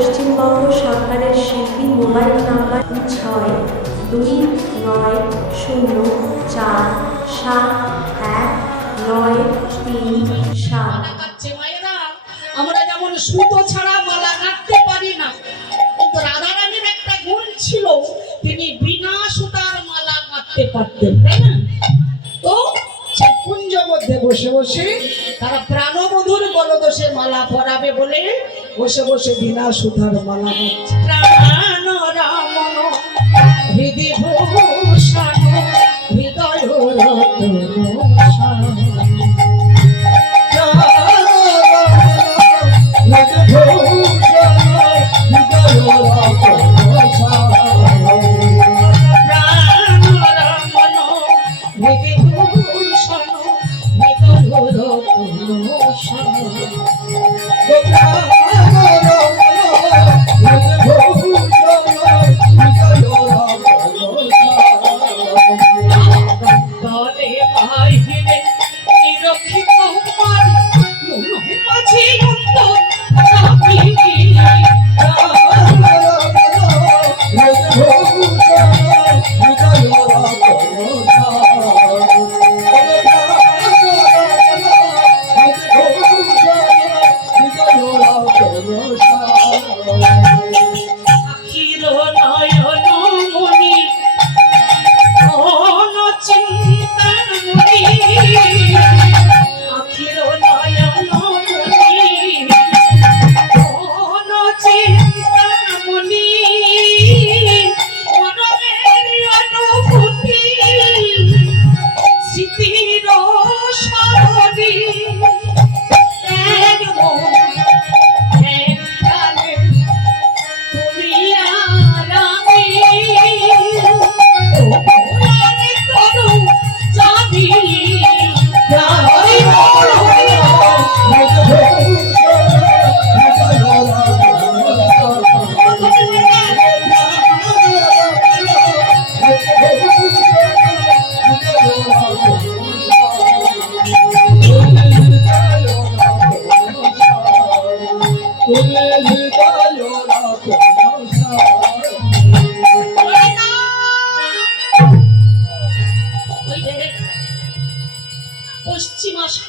পশ্চিমবঙ্গ সরকারের শিল্পী mobile number 62904719337। আমরা যেমন সুতো ছাড়া মালা গাঁথতে পারি না, কিন্তু রাধারানীর একটা গুণ ছিল, তিনি বিনা সুতার মালা গাঁথতে পারতেন, তাই না? তো সেই কুঞ্জ মধ্যে বসে বসে তারা প্রাণবধূর গলদোষে মালা পরাবে বলে বসে বসে বিনা সুতার মালা গাঁথছে। প্রাণ রামন হৃদি ভূষণ হৃদয় রতন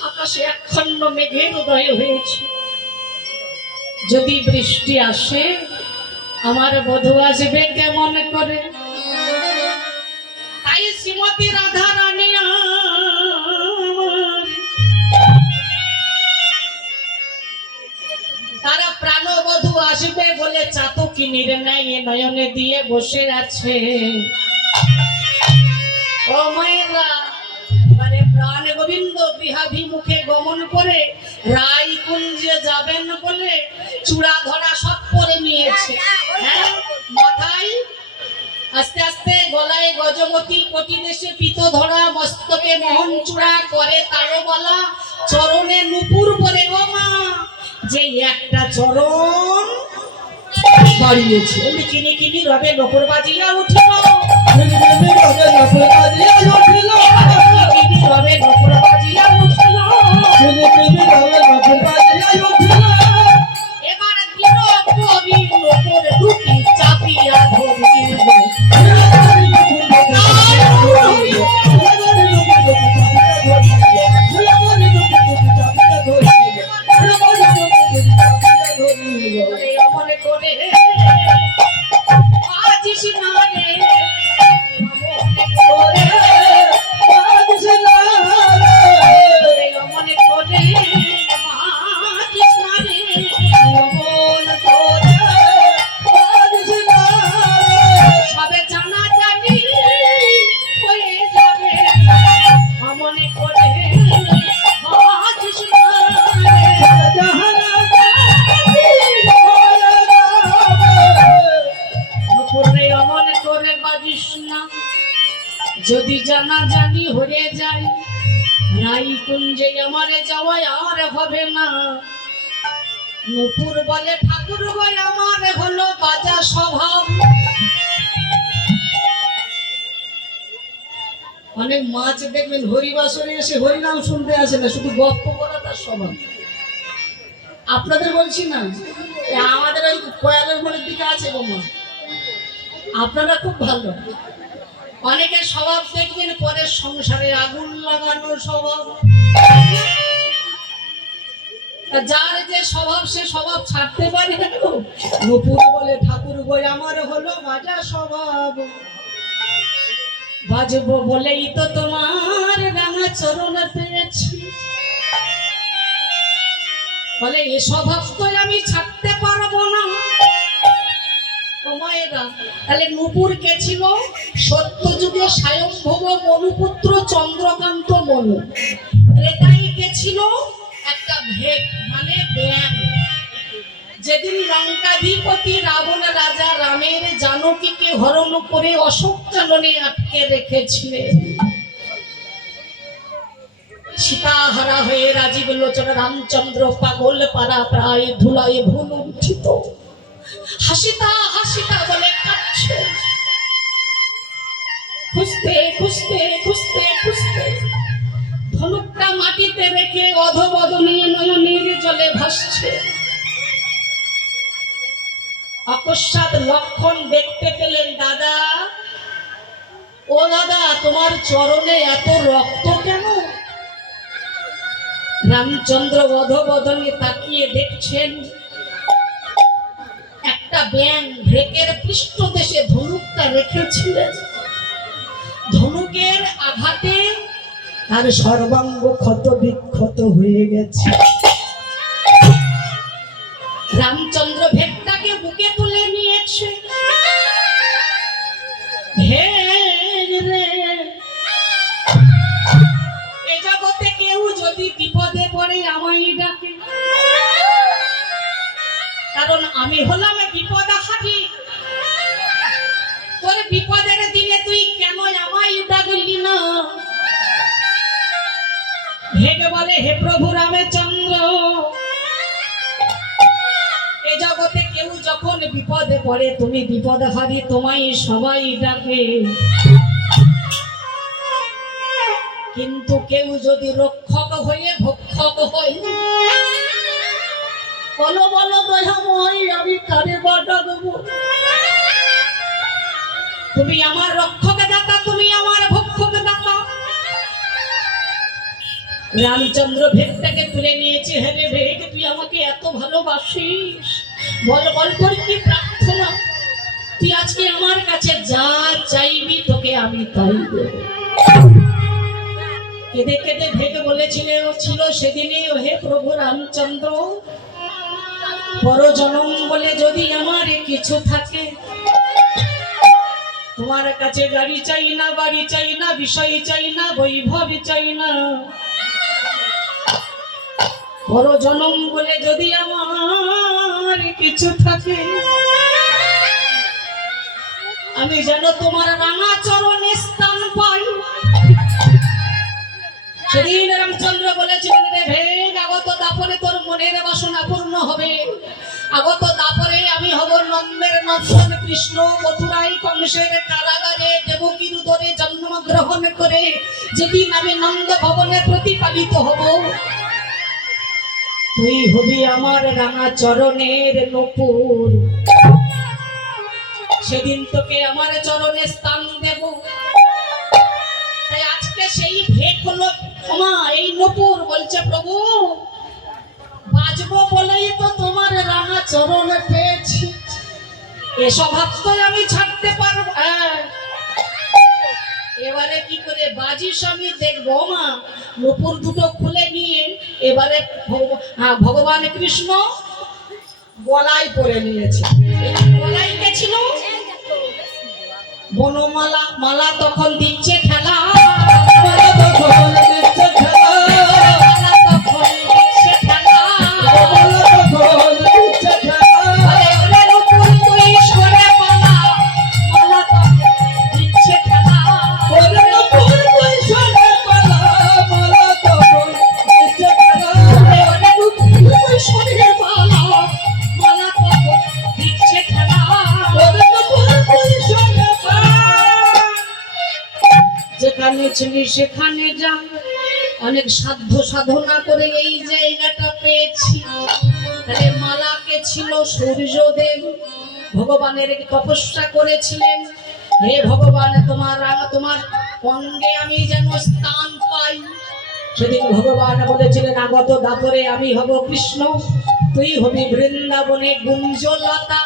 আকাশে একখণ্ড মেঘের উদয় হয়েছে। যদি বৃষ্টি আসে আমার বধূ আসবে কেমন করে? তাই শ্রীমতী রাধা রানী তারা প্রাণবধূ আসবে বলে চাতকি নির্ণয় নয়নে দিয়ে বসে আছে। ও মায়েরা, প্রাণ গোবিন্দ গৃহাভিমুখে গমন করে রায়কুঞ্জে যাবেন বলে চূড়া ধরা সব করে নিয়েছে। হ্যাঁ, মাথায় আস্তে আস্তে, গলায় গজবতী, কোটি দেশে পিত ধরা, মস্তকে মোহন চূড়া, করে তারবালা, চরণে নুপুর পরে। ও মা, যে একটা চরণ বাড়িয়েছে কিনি কিনি রবে নপুর বাজিয়া উঠিল, রবে নপুর বাজিয়া উঠিল। এবার দিল কবি নপুর দুটি চাপিয়া ধরিল, মনে করে আজিস না রে, মনে করে আজিস না রে, মনে করে আজিস না রে, মনে করে আজিস না রে, সবে জানা জানি হয়ে যাবে, মনে করে আজিস না রে, মনে করে বাজিস না। যদি জানা জানি হয়ে যায় রায়কুঞ্জে আমারে যাওয়ায় আর হবে না। নুপুর বলে ঠাকুর ভাই আমার হলো বাজা স্বভাব। অনেক মাছ দেখবেন হরিবাসরে এসে হরিনাম শুনতে আসে না, শুধু গপ্প করা তার স্বভাব। আপনাদের বলছি না, আমাদের ওই কয়ালের মোড়ের দিকে আছে বৌমা। আপনারা খুব ভালো। অনেকের স্বভাব দেখবেন পরের সংসারে আগুন লাগানো স্বভাব। যার যে স্বভাব সে স্বভাব ছাড়তে পারে না। নুপুর বলে ঠাকুর বই আমার হলো বাজা স্বভাব, বাজবো বলেই তো তোমার রাঙা চরণ পেয়েছি। বলে এ স্বভাব তো আমি ছাড়তে পারবো না। তাহলে নুপুর কে ছিল? সত্যযুগে স্বয়ংভব মনুপুত্র চন্দ্রকান্ত মনু। ত্রেতায় কে ছিল? একটা ভেক মানে ব্যাং। যেদিন লঙ্কাধিপতি রাবণ রাজা রামের জানকীকে হরণ করে অশোক কাননে আটকে রেখেছিলেন, সীতাহারা হয়ে রাজীব লোচন রামচন্দ্র পাগল পাড়া প্রায় ধুলায় ভুলুণ্ঠিত, হাসিতা হাসিতা বলে কাঁদছে। খুঁজতে খুঁজতে খুঁজতে খুঁজতে ধনুকটা মাটিতে রেখে অধবদনে নয়নের জলে ভাসছে। অকস্মাৎ লক্ষণ দেখতে পেলেন, দাদা ও দাদা তোমার চরণে এত রক্ত কেন? রামচন্দ্র অধবদনে তাকিয়ে দেখছেন একটা ব্যাং ভেকের পৃষ্ঠদেশে ধনুকটা রেখেছিলেন। ধনুকের আঘাতে তার সর্বাঙ্গ ক্ষত বিক্ষত হয়ে গেছে। রামচন্দ্র ভেকটাকে বুকে তুলে নিয়েছে। হে রে, এ জগতে কেউ যদি বিপদে পড়ে আমায় ডাকে, কারণ আমি হলাম বিপদাহারি। তোর বিপদের দিনে তুই কেন আমায় ডাকলি না? ভেগে বলে, হে প্রভু রামচন্দ্র, এ জগতে কেউ যখন বিপদে পড়ে তুমি বিপদহারি, তোমায় সবাই ডাকে। কিন্তু কেউ যদি রক্ষক হয়ে ভক্ষক হয়, বলো বলো দয়াময় আমি কারে বা ডাকবো? তুমি আমার রক্ষক দাতা, তুমি আমার ভক্ষক দাতা। রামচন্দ্র ভেকটাকে তুলে নিয়েছে। হে রে ভেক, তুই আমাকে এত ভালোবাসিস, বল বল তোর কি প্রার্থনা? তুই আজকে আমার কাছে যা চাইবি তোকে আমি তাই দেব। কেঁদে কেঁদে ভেক ছিল সেদিনই, হে প্রভু রামচন্দ্র, পরজনম বলে যদি আমার কিছু থাকে, তোমার কাছে গাড়ি চাই না, বাড়ি চাই না, বিষয় চাই না, বৈভব চাই না। পরজনম বলে যদি আমার কিছু থাকে, আমি যেন তোমার রাঙা চরণে স্থান পাই। সেদিন রামচন্দ্র বলেছিলেন, রে ভেগ, আগত দাপরে তোর মনের বাসনা পূর্ণ হবে। আগত দাপরে আমি হব নন্দের নন্দন কৃষ্ণ, মথুরায় কংসের কারাগারে দেবকীর উদরে জন্মগ্রহণ করে যেদিন আমি নন্দ ভবনে প্রতিপালিত হব, তুই হবি আমার রাঙা চরণের নূপুর। সেদিন তোকে আমার চরণে স্থান দেব। তাই আজকে সেই ভেক হলো ক্ষমা। এই নূপুর বলছে, প্রভু বাজবো বলেই তো তোমার রাঙা চরণে পেয়েছি, এ স্বভাব তো আমি ছাড়তে পারবো। এবারে কি করে বাজিস আমি দেখবো। মা নূপুর দুটো খুলে নিয়ে এবারে ভগবান কৃষ্ণ গলায় পরে নিয়েছে। গলায় কে ছিল? বনমালা। মালা তখন দিচ্ছে খেলা, মালা তখন দিচ্ছে খেলা, মালা তখন দিচ্ছে খেলা, মালা তখন দিচ্ছে খেলা। ওরে নূপুর তুই সরে পালা, মালা তখন দিচ্ছে খেলা। ওরে নূপুর তুই সরে পালা, মালা তখন দিচ্ছে খেলা। ওরে নূপুর তুই সরে পালা, মালা তখন দিচ্ছে খেলা। ওরে নূপুর তুই সরে পালা, যেখানে ছিলি সেখানে যা। অনেক সাধ্য সাধনা করে এই জায়গাটা পেয়েছি। তাহলে মালাকে ছিল সূর্যদেব, ভগবানের তপস্যা করেছিলেন, হে ভগবান তোমার অঙ্গে আমি যেন স্থান পাই। সেদিন ভগবান বলেছিলেন আগত দাপরে আমি হব কৃষ্ণ, তুই হবি বৃন্দাবনে গুঞ্জলতা,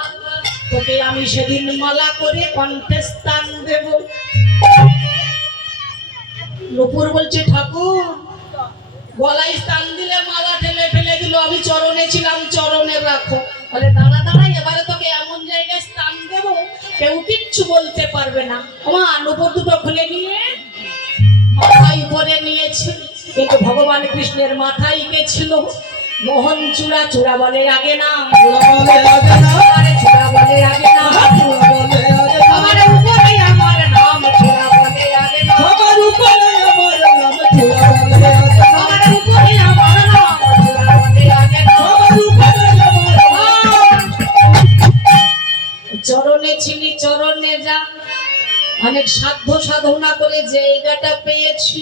তোকে আমি সেদিন মালা করে কণ্ঠে স্থান দেব। নুপুর বলছে ঠাকুর গলায় স্থান দিলে মালা ঠেলে ফেলে দিল, আমি চরণে ছিলাম, চরণে রাখো। বলে দাঁড়া দাঁড়া, এবারে তোকে এমন জায়গায় স্থান দেবো কেউ কিচ্ছু বলতে পারবে না। আমার নুপুর দুটো খুলে নিয়ে মাথায় উপরে নিয়েছে, কিন্তু ভগবান কৃষ্ণের মাথায় কে ছিল? মোহন চূড়া। চূড়া বলে আগে না, চূড়া বলে আগে না, আমার উপরে আমার নাম, চূড়া বলে আগে না, আমার উপরে আমার নাম, চূড়া বলে আগে না। চরণে ছিলি, চরণে যা। অনেক সাধ্য সাধনা করে জায়গাটা পেয়েছি।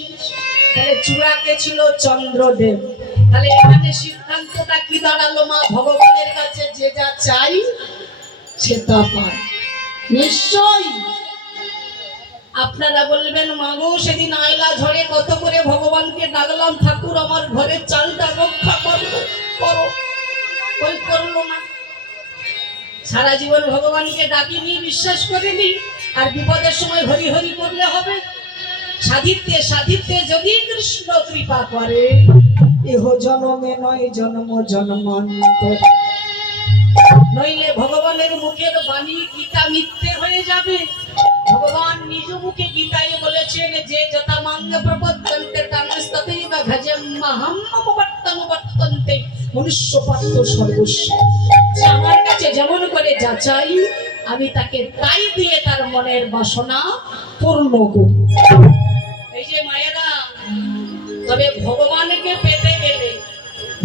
তাহলে চূড়াকে ছিল চন্দ্রদেব। তাহলে এখানে সিদ্ধান্তটা কি দাঁড়ালো? মা ভগবানের কাছে যে যা চাই সে তা পায় নিশ্চয়। আপনারা বলবেন মাগো সেদিন আয়লা ঝড়ে কত করে ভগবানকে ডাকলাম, ঠাকুর আমার ঘরের চালটা রক্ষা করো, ওই করলো না। সারা জীবন ভগবানকে ডাকিনি, বিশ্বাস করিনি, আর বিপদের সময় হরি হরি করলে হবে? সাধিত্যে সাধিত্যে যদি কৃষ্ণ কৃপা করে, ইহ জন্মে নয় জন্ম জন্মান্তর, নইলে ভগবানের মুখের বাণী গীতা মিথ্যে হয়ে যাবে। ভগবান নিজ মুখে গীতায় বলেছেন যে যথা মাঙ্গ প্রপদ্যন্তে তামস্ততৈব ভজম মাহম মমবর্তনুবর্তন্তে মনুষ্যপাত্র সর্বস্ব। যে আমার কাছে যেমন করে যা চাই আমি তাকে তাই দিয়ে তার মনের বাসনা পূর্ণ করি। এই যে মায়েরা, তবে ভগবানকে পেতে গেলে,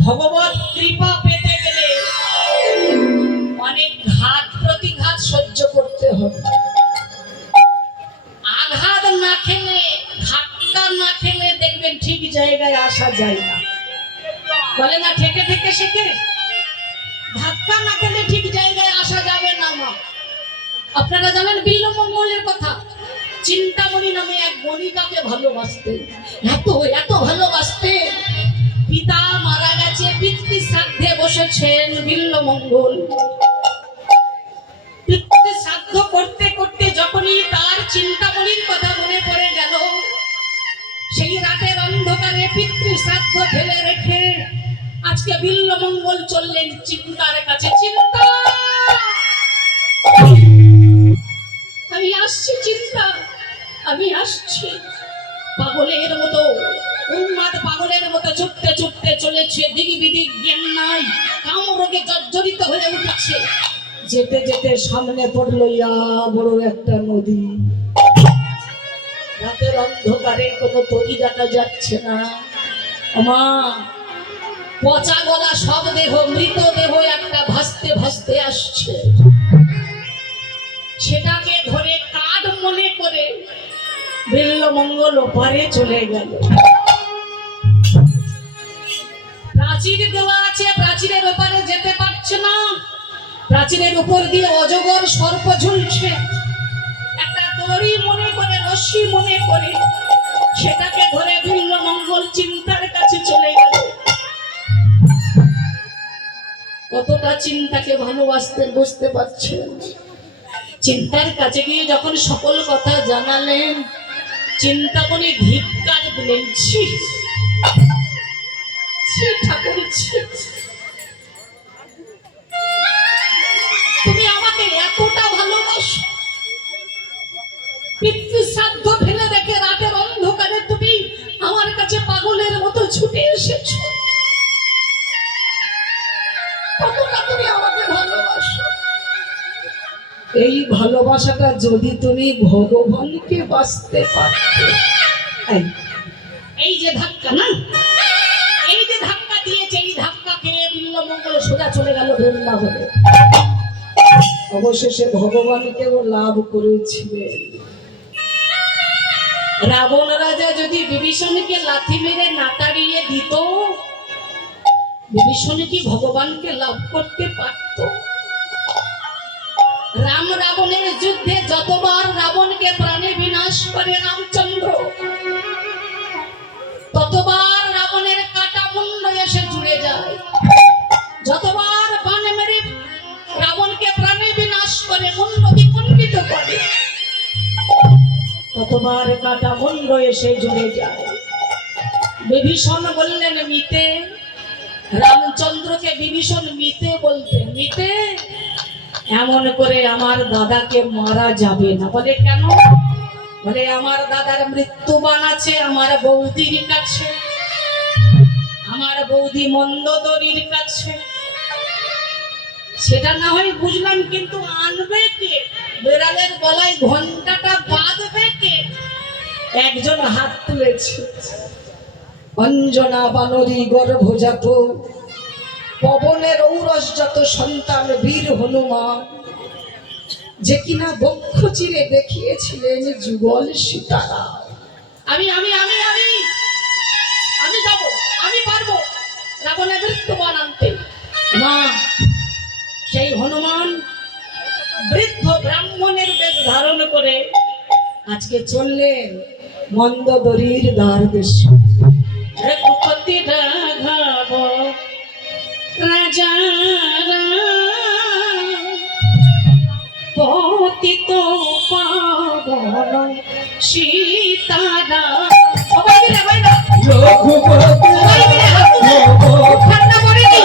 ভগবত কৃপা পেতে গেলে অনেক ঘাত প্রতিঘাত সহ্য করতে হবে। আঘাত না খেলে, ধাক্কা না খেলে দেখবেন ঠিক জায়গায় আসা যায় না। বলে না ঠেকে ঠেকে শেখে, ধাক্কা না খেলে ঠিক জায়গায় আসা যাবে না। মা আপনারা জানেন বিল্বমঙ্গলের কথা, চিন্তামণি নামে এক বণিকাকে ভালোবাসতেন, এত ভালোবাসতেন। পিতা মারা গেছে, পিতৃ শ্রাদ্ধে বসেছেন বিল্বমঙ্গল। পিতৃ শ্রাদ্ধ করতে করতে যখনই তার চিন্তামণির কথা মনে পড়ে গেল, সেই রাতের অন্ধকারে পিতৃ শ্রাদ্ধ ফেলে রেখে আজকে বিল্বমঙ্গল চললেন চিন্তার কাছে। চিন্তা, আমি আসছি, চিন্তা আমি আসছি। পাগলের মতো, উন্মাদ পাগলের মতো ছুটতে ছুটতে চলেছে, দিক বিদিক জ্ঞান নাই, কামরোগে জর্জরিত হয়ে উঠেছে। যেতে যেতে সামনে পড়লো ইয়া বড় একটা নদী। রাতের অন্ধকারে কোনো তরি দেখা যাচ্ছে না। মা পচা গলা সব দেহ, মৃত দেহ একটা ভাসতে ভাসতে আসছে। সেটাকে ধরে কাঠ মনে করে বিল্বমঙ্গল ওপারে চলে গেল। প্রাচীর দেওয়া আছে, প্রাচীরের ওপারে যেতে পারছে না। প্রাচীরের উপর দিয়ে অজগর সর্প ঝুলছে। একটা দড়ি মনে করে, রশ্মি মনে করে সেটাকে ধরে বিল্বমঙ্গল চিন্তার কাছে চলে গেল। কতটা চিন্তাকে ভালোবাসতেন বুঝতে পারছেন? চিন্তার কাছে গিয়ে যখন সকল কথা জানালেন, চিন্তামণি ধিক্কার দিলেন, ছি ঠাকুর, তুমি আমাকে এতটা ভালোবাসো, পিতৃ শ্রাদ্ধ ফেলে রেখে রাতের অন্ধকারে তুমি আমার কাছে পাগলের মতো ছুটে এসেছো, কতটা তুমি আমাকে ভালোবাসো। এই ভালোবাসাটা যদি তুমি ভগবানকে বাঁচতে পারতে। এই যে ধাক্কা, না এই যে ধাক্কা দিয়েছে, এই ধাক্কা খেয়ে বিল্বমঙ্গল সোজা চলে গেল বৃন্দাবনে। অবশেষে ভগবানকেও লাভ করেছিলেন। রাবণ রাজা যদি বিভীষণকে লাথি মেরে না তাড়িয়ে দিত, বিভীষণ কি ভগবানকে লাভ করতে পারত? রাম রাবণের যুদ্ধে যতবার রাবণকে প্রাণে বিনাশ করে রামচন্দ্র, ততবার রাবণের কাটা মুন্ড এসে জুড়ে যায়। যতবার বাণ মেরে রাবণকে প্রাণে বিনাশ করে মুন্ড বিখণ্ডিত করে, ততবার কাটা মুন্ড এসে জুড়ে যায়। বিভীষণ বললেন মিতে, রামচন্দ্রকে বিভীষণ মিতে বলতেন। মিতে, এমন করে আমার দাদাকে মারা যাবে না। বলে কেন? বলে আমার দাদার মৃত্যুবান আছে আমার বৌদির কাছে, আমার বৌদি মন্দোদরীর কাছে। সেটা না হয় বুঝলাম, কিন্তু আনবে কে? বেড়ালের গলায় ঘন্টাটা বাঁধবে কে? একজন হাত তুলেছে, অঞ্জনা বানরী গর্ভজাত, পবনের ঔরসজাত সন্তান বীর হনুমান, যে কিনা বক্ষ চিরে দেখিয়েছিলেন যুগল সীতারা। আমি আমি আমি আমি আমি যাব, আমি পারবো রাবণের মৃত্যুবান আনতে। মা, সেই হনুমান বৃদ্ধ ব্রাহ্মণের বেশ ধারণ করে আজকে চললেন মন্দোদরীর দ্বার দেশে। রঘুপতি রাঘব রাজা পতিত পাবন সীতারা। সবাই মিলে হয় না? রঘুপতি ঠান্ডা পড়েনি?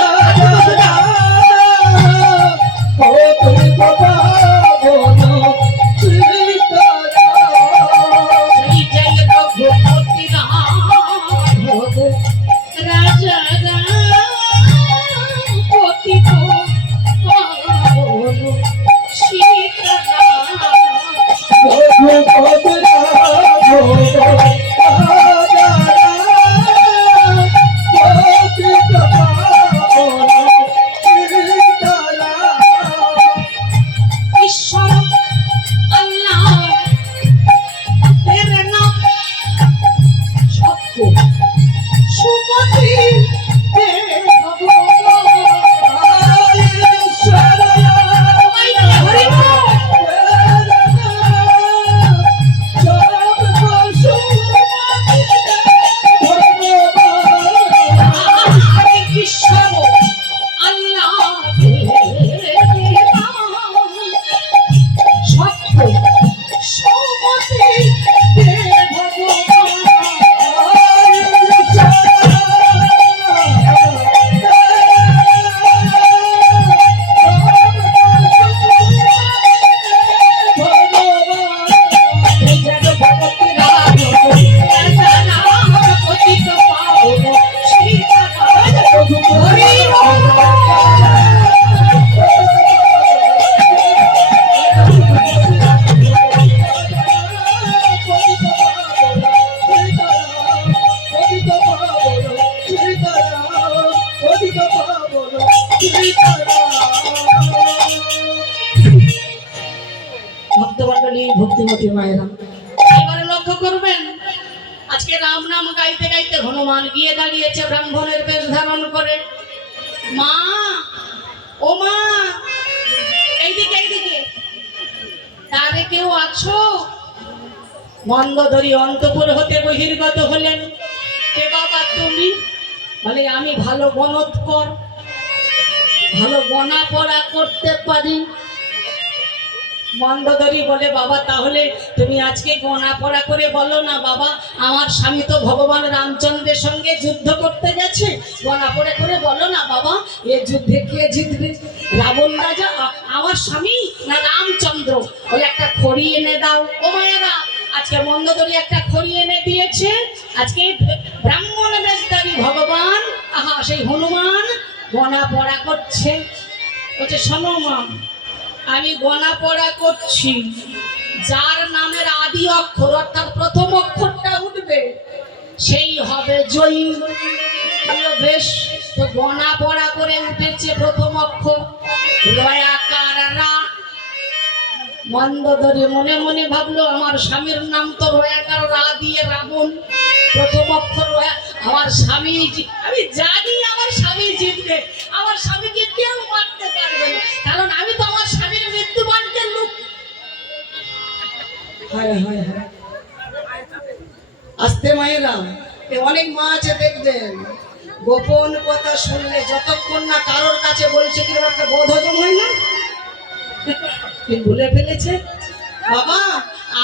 ভক্তিমতী মায়েরা, এবারে লক্ষ্য করবেন, আজকে রাম নাম গাইতে গাইতে হনুমান গিয়ে দাঁড়িয়েছে ব্রাহ্মণের বেশ ধারণ করে। মা, ও মা, এইদিকে এইদিকে, তারে কেউ আছো? মন্দোদরী অন্তপুর হতে বহির্গত হলেন। কে বাবা তুমি? বলে আমি ভালো গণৎকর, ভালো গণা পড়া করতে পারি। মন্দোদরী বলে বাবা, তাহলে তুমি আজকে গণা পড়া করে বলো না বাবা, আমার স্বামী তো ভগবান রামচন্দ্রের সঙ্গে যুদ্ধ করতে গেছে, গণা পড়ে করে বলো না বাবা, এ যুদ্ধে কে জিতবে, রাবণ রাজা আমার স্বামী না রামচন্দ্র? বলে একটা খড়ি এনে দাও। ও মায়েরা, আজকে মন্দোদরী একটা খড়ি এনে দিয়েছে। আজকে ব্রাহ্মণ বেশধারী ভগবান, আহা সেই হনুমান গণা পড়া করছে। বলছে শোনো মা, আমি গণা পড়া করছি, যার নামের আদি অক্ষর অর্থাৎ প্রথম অক্ষরটা উঠবে সেই হবে জয়ী। বেশ, তো গণা পড়া করে উঠেছে প্রথম অক্ষর রয়াকার রা। মন্দোদরী মনে মনে ভাবলো আমার স্বামীর নাম তো রয়াকার রা দিয়ে রাবণ, প্রথম অক্ষর রয়া। আমার স্বামী, আমি জানি আমার স্বামী স্বামী জিতবে। আমার স্বামীকে কেউ মারতে পারবে না, কারণ আমি তো আমার স্বামীর মৃত্যুবানকে লোক। হায় হায় হায়, আস্তে মায়েরা, অনেক মা আছে দেখবেন, গোপন কথা শুনলে যতক্ষণ না কারোর কাছে বলছে কি একটা বোধ হজম হয় না, ভুলে ফেলেছে। বাবা,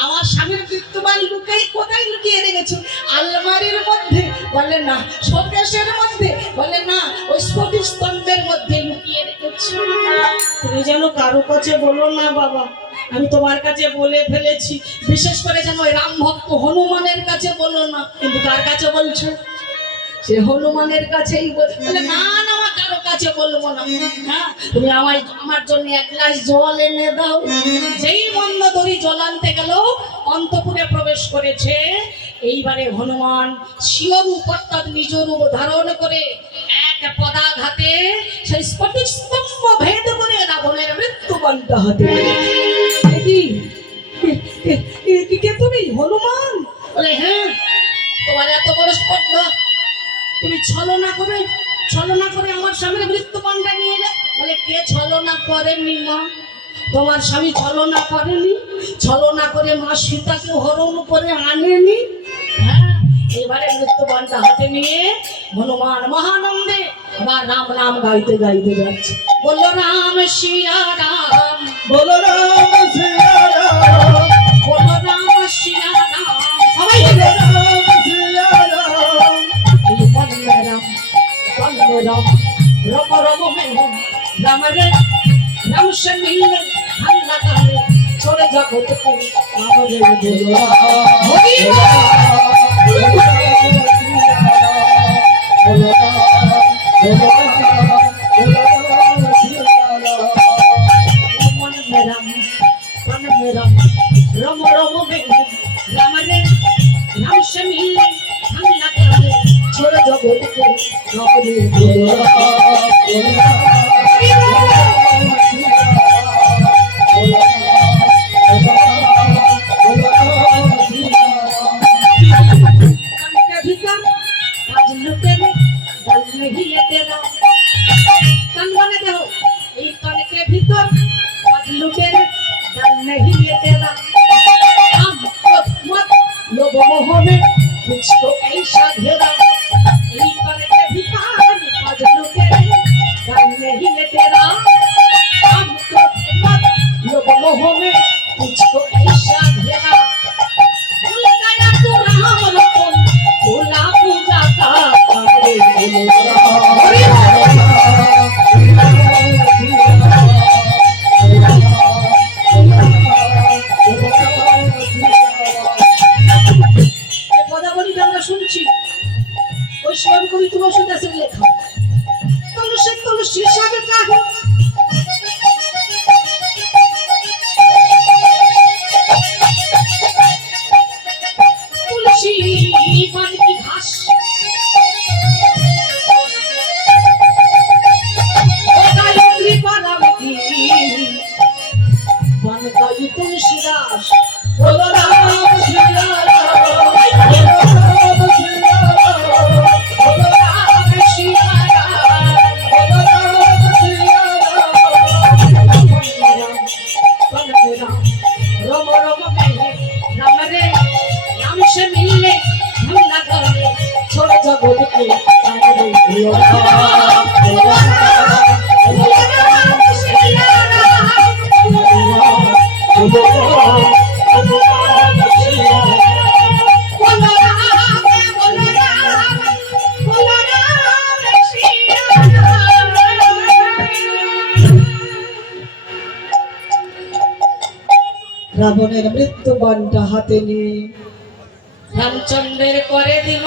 আমার স্বামীর মৃত্যুবান লুকিয়ে কোথায় লুকিয়ে রেখেছো? আলমারির মধ্যে? বলে না। শোকেসের মধ্যে? বলে না। ওই স্ফটিক স্তম্ভের মধ্যে লুকিয়ে রেখেছো। তুমি যেন কারো কাছে বলো না বাবা, আমি তোমার কাছে বলে ফেলেছি। বিশেষ করে যেন ওই রাম ভক্ত হনুমানের কাছে বলো না। কিন্তু কার কাছে বলছো? সে হনুমানের কাছেই বলে না না, আমার কারো কাছে বলবো না। হ্যাঁ, তুমি আমার জন্য এক গ্লাস জল এনে দাও। যেই মন্দোদরী জল আনতে গেল, অন্তপুরে প্রবেশ করেছে। এইবারে হনুমান স্বীয় রূপ অর্থাৎ নিজ রূপ ধারণ করে এক পদাঘাতে সেই স্ফটিক স্তম্ভ ভেদ করে রাবণের মৃত্যুবন্ত হতে। কে তুমি? হনুমান? বলে হ্যাঁ। তোমার এত বড় স্পর্ধা, তুমি ছলনা করে আমার স্বামীর মৃত্যুবরণটা নিয়ে যায়। বলে কে ছলনা করেনি মা? তোমার স্বামী ছলনা করেনি? ছলনা করে মা সীতাকে হরণ করে আনেনি? হ্যাঁ, এবারে মৃত্যুবরণটা হাতে নিয়ে হনুমান মহানন্দে আবার রাম নাম গাইতে গাইতে যাচ্ছে। বলল রাম সিয়া রাম, বলো রাম সিয়া রাম, বলল রাম সিয়া রাম, সবাই বলো রাম সিয়া রাম, রাম রম রম রম রাম রে রাম সে মিললে ঠান্ডা কালে ছোড়ে জগৎ কো আমরে বলো হরি মন মে রাম রম রম রাম রে রাম সে মিললে ঠান্ডা কালে ছোড়ে জগৎ কো আমরে বলো मुझको ऐसा घेरा यही पर के भिखार आज लुटेरे डर नहीं है तेरा हमको मत लोग मोह में मुझको ऐसा घेरा भूल गया तू राम रतन भूला पूजा का हरि শুনছি ওই সব কবি তুলসী দাসের লেখা। তুলসী সাগর কাহে তুলসী वन की घास गायत्री परम की वन गई तुलसी दास बोलो राम सिया রাবণের মৃত্যুবাণটা হাতে নিয়ে রামচন্দ্রের করে দিল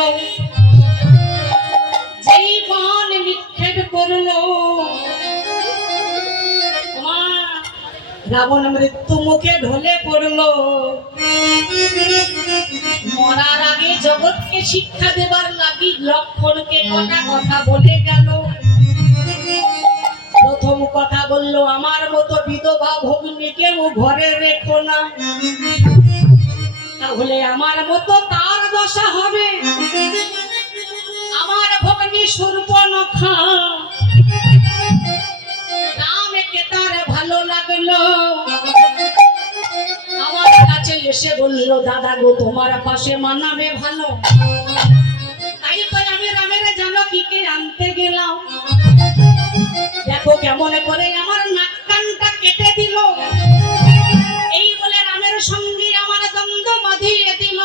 যেই বাণ নিক্ষেপ করলো রাবণ মৃত্যু মুখে ঢলে পড়লো। মরার আগে জগৎকে শিক্ষা দেবার লাগি লক্ষণকে কটা কথা বলে গেল। প্রথম কথা বললো আমার মতো বিধবা ভগ্নীকে ও ঘরে রেখো না, তাহলে আমার মতো তার দশা হবে। আমার ভগ্নী সূর্পনখা এসে বলল, দাদা গো তোমার পাশে মানাবে ভালো। তাই তো আমি রামের জানো কি কে আনতে গেলাম, দেখো কেমন করে আমার নাক কানটা কেটে দিল। এই বলে রামের সঙ্গে আমার দ্বন্দ্ব বাঁধিয়ে দিল।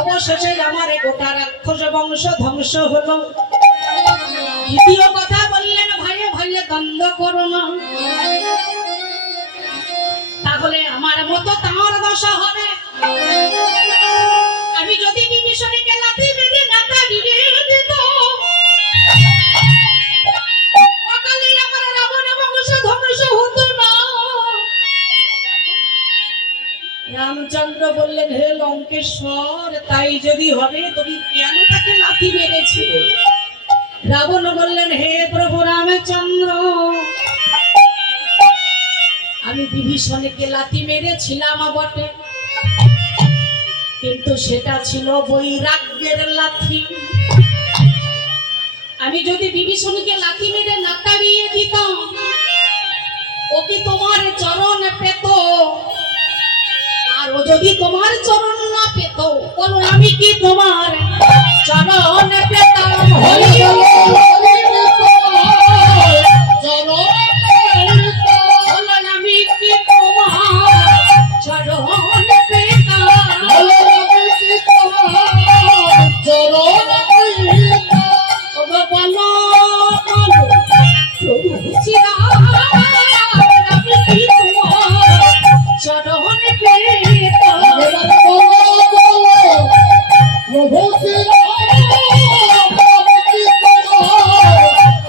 অবশেষে আমার গোটা রাক্ষস বংশ ধ্বংস হলো। দ্বিতীয় কথা বললেন, ভাইয়ে ভাইয়ে দ্বন্দ্ব করো না, তাহলে আমার মতো তাঁর দশা হবে। আমি যদি বিভীষণকে লাথি মেরে নাতা দিয়ে দিত, অকালে আমার রাবণ বংশ ধ্বংস হতো না। রামচন্দ্র বললেন, হে লঙ্কেশ্বর, তাই যদি হবে তুমি কেন তাকে লাথি মেরেছিলে? রাবণ বললেন, হে প্রভু রামচন্দ্র, আমি বিভীষণকে লাথি মেরেছিলাম বটে, কিন্তু সেটা ছিল বৈরাগ্যের লাথি। আমি যদি বিভীষণকে লাথি মেরে না তাড়িয়ে দিতাম, ও কি তোমার চরণ পেত? আর ও যদি তোমার চরণ না পেত, বলো আমি কি তোমার চরণ পেতাম? হরি বল, হরি বল, চরণ বলো আমি কি তোমার চরণ পেতাম? বলো আমি কি তোমার চরণ পেতাম? বলো বলো প্রভু শ্রীরাম, আমি কি তোমার চরণ পেতাম? বলো বলো প্রভু শ্রীরাম, আমি কি তোমার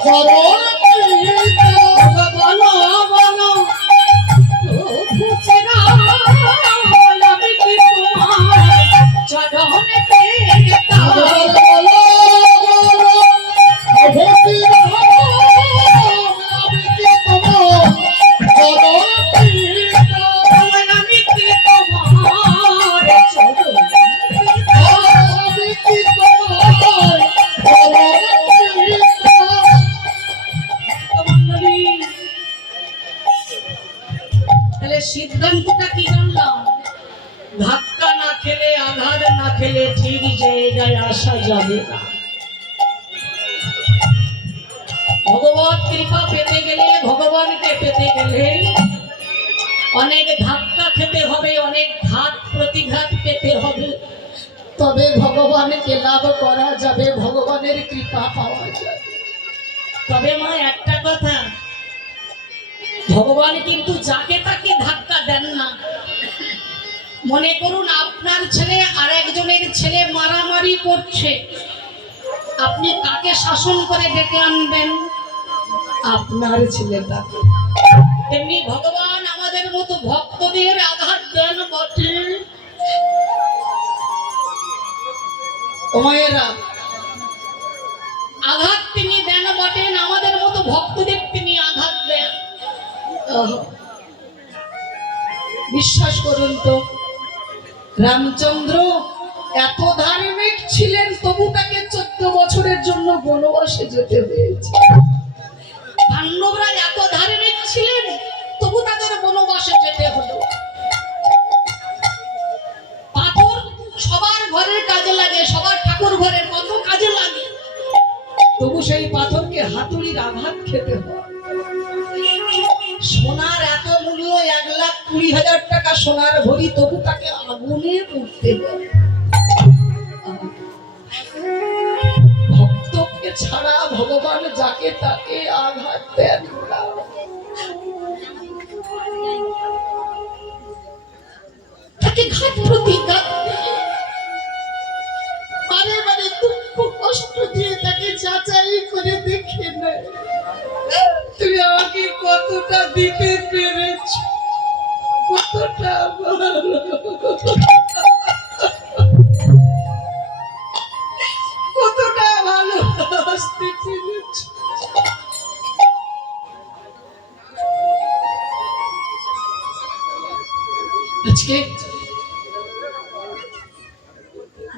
চরণ পেতাম? বলো বলো প্রভু শ্রীরাম, আমি কি তোমার চরণ পেতাম? বলো বলো প্রভু শ্রীরাম, আমি কি তোমার চরণ পেতাম? আমি কি তোমার চরণ পেতাম? আমি কি তোমার চরণ পেতাম? মণ্ডলী, তাহলে সিদ্ধান্তটা কি জানলাম? ধাক্কা না খেলে, আঘাত না খেলে ঠিক জায়গায় আসা যাবে না। ভগবত কৃপা পেতে গেলে, ভগবানকে পেতে গেলে অনেক ধাক্কা খেতে হবে, অনেক ঘাত প্রতিঘাত পেতে হবে, তবে ভগবানকে লাভ করা যাবে, ভগবানের কৃপা পাওয়া যাবে। তবে মা একটা কথা, ভগবান কিন্তু যাকে তাকে ধাক্কা দেন না। মনে করুন আপনার ছেলে আর একজনের ছেলে মারামারি করছে, আপনি কাকে শাসন করে ডেকে আনবেন? আপনার ছেলেটাকে। তেমনি ভগবান আমাদের মতো ভক্তদের আঘাত দেন বটে। ও মায়েরা, আঘাত তিনি দেন বটেন, আমাদের মতো ভক্তদের তিনি আঘাত দেন। বিশ্বাস করুন তো, রামচন্দ্র এত ধার্মিক ছিলেন, তবু তাকে 14 বছরের জন্য বনবাসে যেতে হয়েছে। পাণ্ডবরা এত ধার্মিক ছিলেন, তবু তাদের বনবাসে যেতে হলো। পাথর সবার ঘরের কাজে লাগে, সবার ঠাকুর ঘরের কত কাজে লাগে, তবু সেই পাথরকে হাতুড়ির আঘাত খেতে হয়। সোনার এত মূল্য, 1,20,000 টাকা সোনার ভরি, তবু তাকে আগুনে পুড়তে হয়। ভক্তকে ছাড়া ভগবান যাকে তাকে আঘাত দেন না। তাকে ঘাত প্রতিঘাত দিয়ে, বারে বারে দুঃখ কষ্ট দিয়ে তাকে যাচাই করে দেখে নেয়, তুমি আমাকে কতটা দিতে পেরেছ, কতটা ভালো, কতটা ভালোবাসতে পেরেছ। আজকে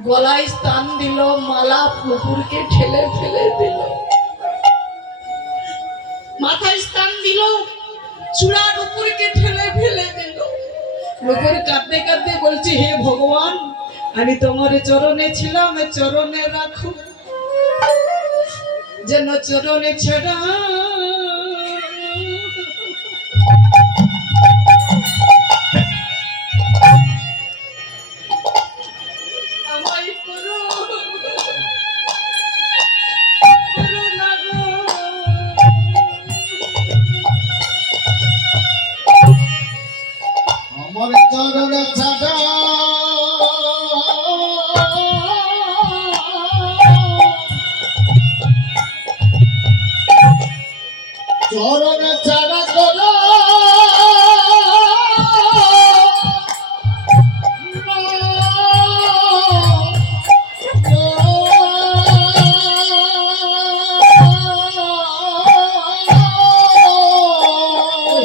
গলায় স্থান দিল, মালা পুকুরকে ঠেলে ফেলে দিল, মাথায় স্থান দিল, চূড়ার উপরকে ঠেলে ফেলে দিল, নুপুর কাঁদতে কাঁদতে বলছি, হে ভগবান, আমি তোমার চরণে ছিলাম, চরণে রাখো, যেন চরণে ছাড়া আমায় করো না গো। আমার চরণ ছাড়া চরণ ছাড়া করো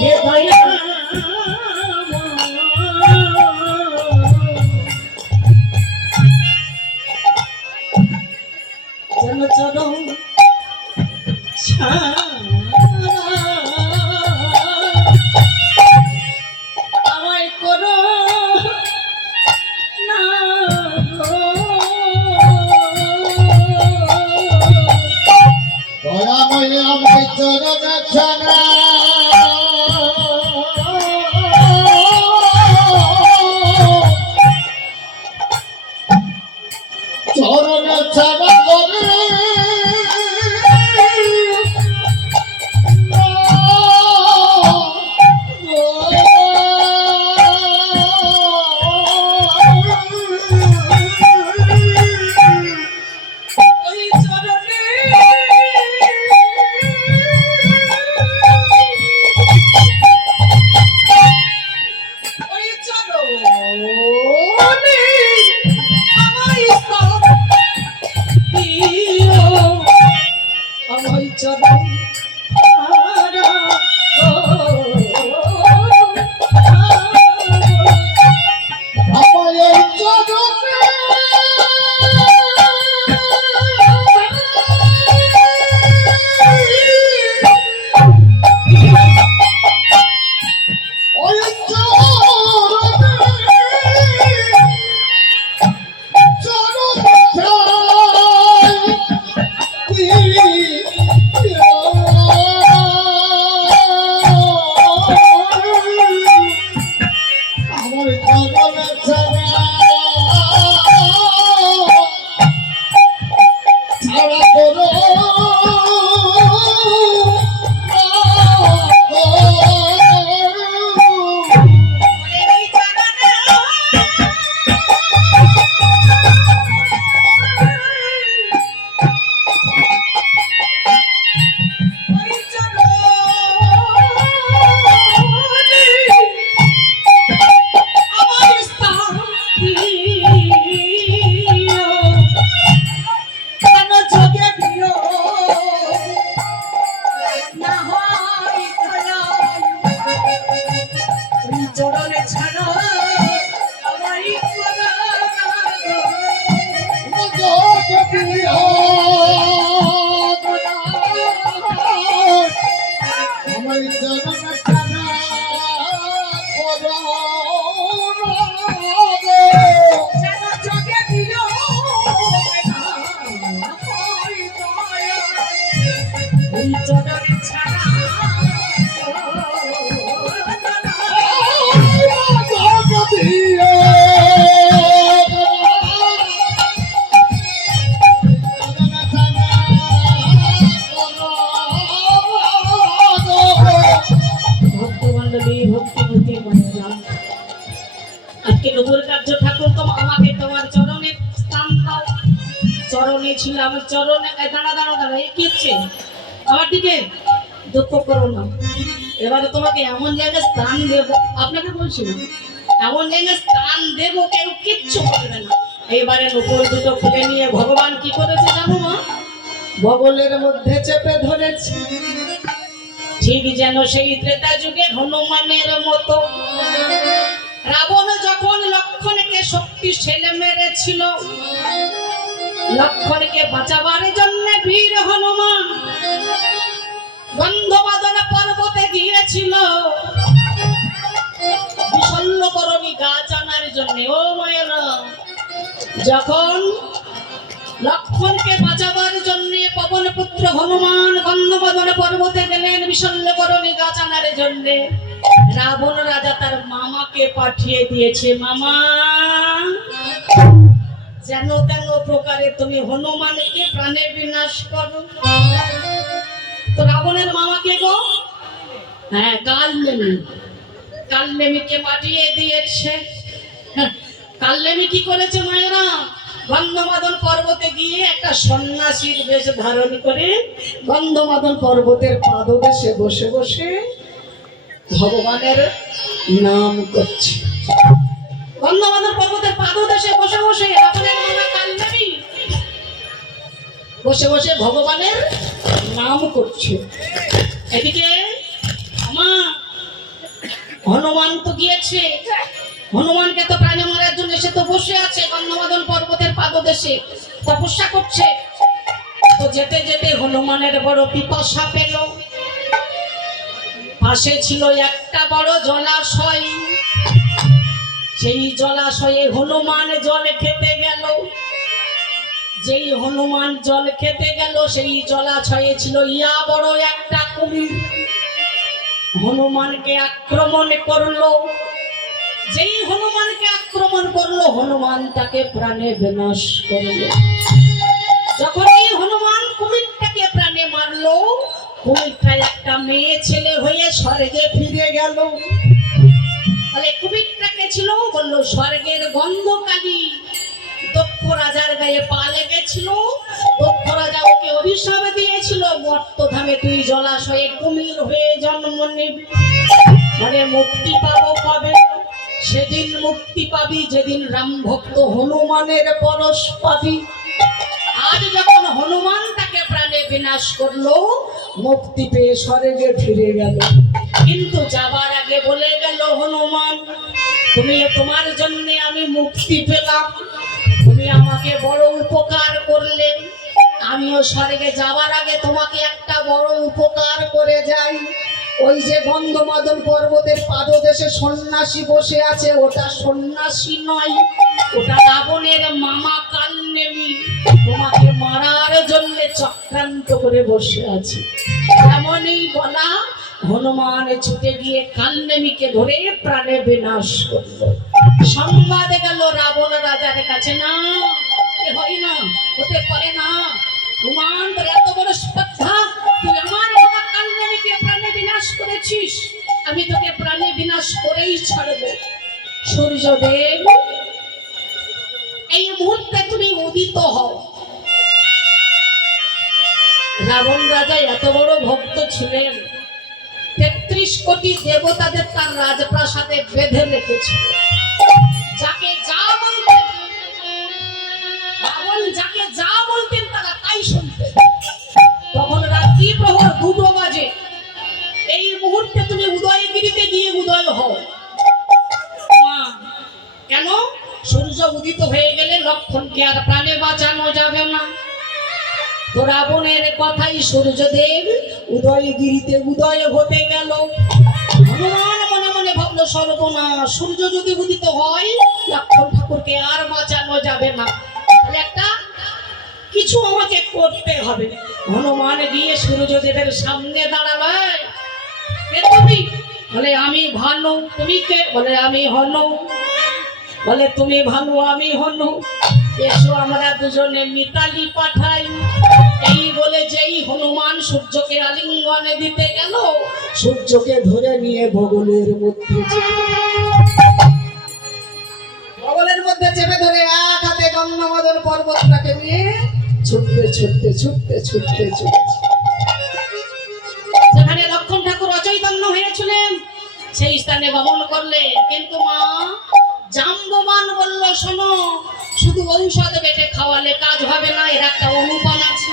হে দয়া যেন চরণ ছাড়া আমায় করো না গো। দয়াময় আমার চরণ ছাড়া চরণ ছাড়া করে ওই চরণে ওই চরণে আমায় স্থান দিও, আমায় চরণ ছাড়া আমার এই চরণে ওই চরণে চরণ আমার চরণ ছাড়া ছাড়া করো ওই চরণে ওই চরণে আমায় স্থান দিও, কেন যোগে দিও না হয় দয়াল, ওই চরণে ছাড়া আমায় করো না গো। আমার চরণ ছাড়া করো যেন যোগে দিও না হয় দয়াল, ওই চরণে ছাড়া ভক্তমণ্ডলী ভক্তিমতী মহিলা, আজকে নবুল কার্য ঠাকুর আমাকে তোমার চরণে স্থান দাও। চরণে ছিলাম, চরণে দাঁড়া দাঁড়া দাঁড়া, এ কি হচ্ছে আমার দিকে? দুঃখ করো না, এবারে তোমাকে এমন জায়গায় স্থান দেবো, আপনাকে বলছি না, এমন জায়গায় স্থান দেবো কেউ কিচ্ছু করবে না। এবারে নকুল দুটো খুলে নিয়ে ভগবান কি করেছে জানো মা? বগলের মধ্যে চেপে ধরেছে, ঠিক যেন সেই ত্রেতা যুগে হনুমানের মতো। রাবণ যখন লক্ষণকে শক্তিশালী মেরেছিল, লক্ষণকে বাঁচাবার জন্য বীর হনুমান গন্ধমাদন পর্বতে গিয়েছিল। শল্যকরণী গাছ আনার জন্য। ও মায়েরা, যখন লক্ষ্মণকে বাঁচাবার জন্য পবন পুত্র হনুমান গন্ধমাদন পর্বতে গেলেন বিশল্যকরণী গাছ আনার জন্য, রাবণ রাজা তার মামাকে পাঠিয়ে দিয়েছে, মামা যেন তেন প্রকারে তুমি হনুমানকে প্রাণে বিনাশ করো। তো রাবণের মামাকে গো, হ্যাঁ কালনেমিকে পাঠিয়ে দিয়েছে। কালনেমি কি করেছে মায়েরা, গন্ধমাদন পর্বতে গিয়ে একটা সন্ন্যাসীর বেশ ধারণ করে গন্ধমাদন পর্বতের পাদদেশে বসে বসে ভগবানের নাম করছে। গন্ধমাদন পর্বতের পাদদেশে বসে বসে রাবণের মামা কালনেমি বসে বসে ভগবানের নাম করছে। এদিকে আমা হনুমান তো গিয়েছে, হনুমানকে তো প্রাণে মারার জন্য সে তো বসে আছে গন্ধমাদন পর্বতের পাদদেশে তপস্যা করছে। তো যেতে যেতে হনুমানের বড় পিপাসা পেল। পাশে ছিল একটা বড় জলাশয়, সেই জলাশয়ে হনুমান জল খেতে গেল। যেই হনুমান জল খেতে গেল, সেই জলাশয়ে ছিল ইয়া বড় একটা কুমির। হনুমানকে আক্রমণ করলো। যেই হনুমানকে আক্রমণ করলো, হনুমান তাকে প্রাণে বিনাশ করলো। যখনই হনুমান কুমিরটাকে প্রাণে মারলো, কুমিরটা একটা মেয়ে ছেলে হয়ে স্বর্গে ফিরে গেল। তাহলে কুমিরটাকে ছিল বললো স্বর্গের গন্ধকারী। দক্ষ রাজার গায়ে পা লেগেছিল, দক্ষ রাজা ওকে অভিশাপ দিয়েছিল, মর্তধামে তুই জলাশয়ে কুমির হয়ে জন্ম নিবি, মানে মুক্তি পাবো কবে? সেদিন মুক্তি পাবি যেদিন রাম ভক্ত হনুমানের পরশ পাবি। আজ যখন হনুমান তাকে প্রাণে বিনাশ করলো, মুক্তি পেয়ে স্বর্গে ফিরে গেল। কিন্তু যাবার আগে বলে গেল, হনুমান তুমি, তোমার জন্য আমি মুক্তি পেলাম, তুমি আমাকে বড় উপকার করলে, আমিও স্বর্গে যাবার আগে তোমাকে একটা বড় উপকার করে যাই। ওই যে গন্ধমাদন পর্বতের পাদদেশে সন্ন্যাসী বসে আছে, ওটা সন্ন্যাসী নয়, ওটা রাবণের মামা কালনেমি, তোমাকে মারার জন্য চক্রান্ত করে বসে আছে। এমনই বলা, হনুমান ছুটে গিয়ে কালনেমিকে ধরে প্রাণে বিনাশ করল। সংবাদ গেল রাবণ রাজার কাছে, না এ হয় না, হতে পারে না, হনুমান তোর এত বড় স্পর্ধা, তুই আমার বাবা কালনেমিকে প্রাণে বিনাশ করেছিস, আমি তোকে প্রাণে বিনাশ করেই ছাড়ব। সূর্যদেব এই মুহূর্তে তুমি উদিত হও। রাবণ রাজা এত বড় ভক্ত ছিলেন, ৩৩ কোটি দেবতাদের তার রাজপ্রাসাদে বেঁধে রেখেছিল। যাকে যা বলতেন, রাবণ যাকে যা বলতেন তারা তাই শুনতেন। তখন রাত্রি প্রহর 2টো বাজে, এই মুহূর্তে তুমি উদয়গিরিতে গিয়ে উদয় হও। কেন? সূর্য উদিত হয়ে গেলে লক্ষ্মণকে আর প্রাণে বাঁচানো যাবে না। তো রাবণের কথাই সূর্যদেব উদয়গিরিতে উদয় হতে গেল। হনুমান মনে মনে ভাবলো, সর্বনাশ, সূর্য যদি উদিত হয় লক্ষ্মণ ঠাকুরকে আর বাঁচানো যাবে না, তাহলে একটা কিছু আমাকে করতে হবে। হনুমান গিয়ে সূর্যদেবের সামনে দাঁড়াবে। কে তুমি? বলে আমি ভানু। তুমি কে? বলে আমি হনু। বলে তুমি ভানু, আমি হনু, এসো আমরা দুজনে মিতালি পাঠাই। এই বলে যেই হনুমান সূর্যকে আলিঙ্গনে দিতে গেল, সূর্যকে ধরে নিয়ে বগলের মধ্যে চেপে ধরে এক হাতে গন্ধমাদন পর্বতটাকে নিয়ে ছুটতে ছুটতে ছুটতে ছুটতে ছুটতে যেখানে লক্ষ্মণ ঠাকুর অচৈতন্য হয়েছিলেন সেই স্থানে গমন করলে। কিন্তু মা জাম্ববান বলল, শোনো, শুধু ঔষধ বেটে খাওয়ালে কাজ হবে না, এর একটা অনুপান আছে।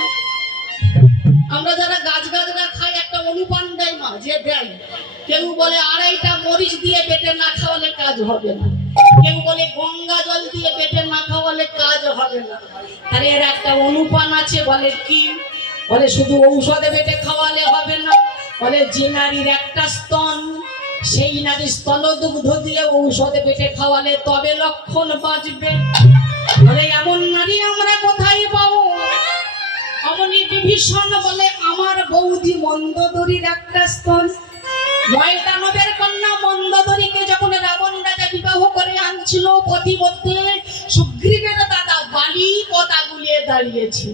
আমরা যারা গাছগাছরা খাই একটা অনুপান দেয় মা, যে দেয়। কেউ বলে 2.5টা মরিচ দিয়ে বেটে না খাওয়ালে কাজ হবে না, কেউ বলে গঙ্গা জল দিয়ে বেটে না খাওয়ালে কাজ হবে না। আরে এর একটা অনুপান আছে। বলে কি? বলে শুধু ঔষধে বেটে খাওয়ালে হবে না, বলে যে নারীর একটা স্তন সেই নারী স্তন দুগ্ধ দিয়ে ঔষধে পেটে খাওয়ালে তবে লক্ষণ বাঁচবে। বলে এমন নারী আমরা কোথায় পাবো? অমনি বিভীষণ বলে আমার বৌদি মন্দোদরীর একটা স্তন। ময়দানবের কন্যা মন্দোদরীকে যখন রাবণ রাজা বিবাহ করে আনছিল, পথিমধ্যে সুগ্রীবের দাদা বালি পতা গুলিয়ে দাঁড়িয়েছে।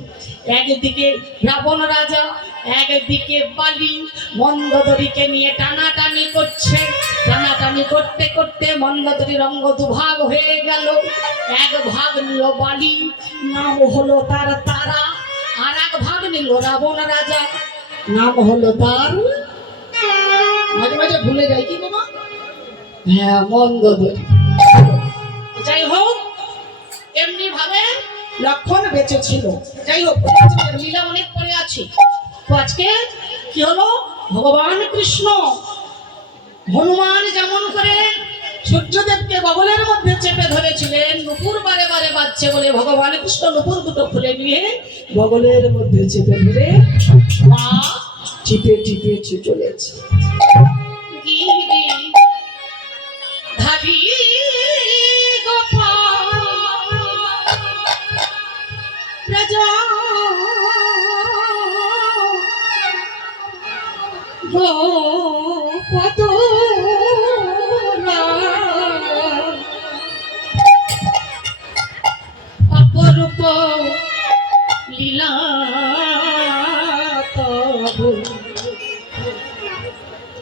একদিকে রাবণ রাজা, একদিকে বালি মন্দোদরীকে নিয়ে টানাটানি করছে। টানাটানি করতে করতে মন্দোদরীর অঙ্গ দুভাগ হয়ে গেল। এক ভাগ নিল বালি, নাম হলো তার তারা। আর এক ভাগ নিল রাবণ রাজা, নাম হলো তার, মাঝে মাঝে ভুলে যাই কি বাবা, হ্যাঁ মন্দোদরী। যাই হোক, এমনি ভাবে লক্ষণ বেঁচে ছিল। যাই হোক, আজকের লীলা অনেক পরে আছে। তো আজকে কি হলো, ভগবান কৃষ্ণ হনুমান যেমন করে সূর্যদেবকে বগলের মধ্যে চেপে ধরেছিলেন, নুপুর বারে বারে বাজছে বলে ভগবান কৃষ্ণ নুপুর দুটো খুলে নিয়ে বগলের মধ্যে চেপে ধরে মা টিপে টিপে চলেছে। ধাবি প্রজা কত অপরূপ লীলা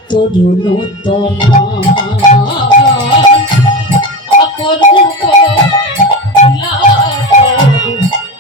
তরুণ তোমা অপরূপ লীলা তরুণ তোমা।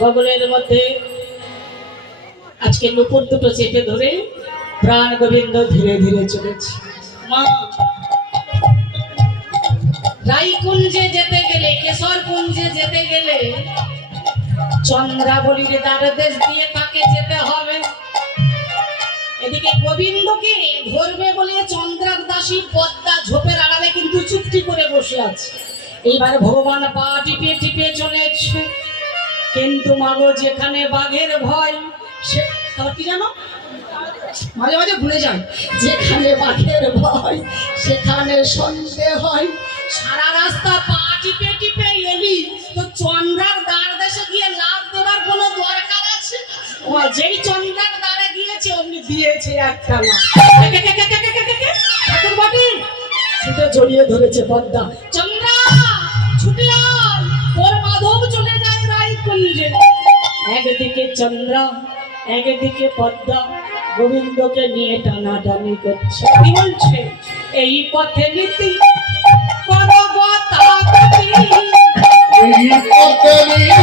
বগলের মধ্যে আজকে নুপুর দুটো চেপে ধরে প্রাণ গোবিন্দ ধীরে ধীরে চলেছে। মা রাইকুঞ্জে যেতে গেলে, কেশরকুঞ্জে যেতে গেলে চন্দ্রাবলীর দ্বারদেশ দিয়ে তাকে যেতে হবে। এদিকে গোবিন্দকে ধরবে বলে চন্দ্রার দাসী পদ্মা ঝোপের আড়ালে কিন্তু চুপটি করে বসে আছে। এইবার ভগবান পা টিপে টিপে চলেছে, কিন্তু মাগো যেখানে বাঘের ভয় সে কি জানো, মাঝে মাঝে ভুলে যায়, যেখানে বাঘের ভয় সেখানে সন্দেহ হয়। সারা রাস্তা পা টিপে টিপে এলি তো চন্দ্রার দ্বার দেশে গিয়ে লাভ দেওয়ার কোনো দরকার আছে? ও যেই চন্দ্রার দ্বারে গিয়েছে অমনি দিয়েছে একটা লাভ। ঠাকুর বাটি ছুটে জড়িয়ে ধরেছে পদ্মা, চন্দ্রা ছুটে আয়, তোর মাধব চলে যায় রায়কুঞ্জে। একদিকে চন্দ্রা একদিকে পদ্মা গোবিন্দকে নিয়ে টানাটানি করছে। কি বলছে? এই পথে নীতি করো গতাগতি, এই পথে নীতি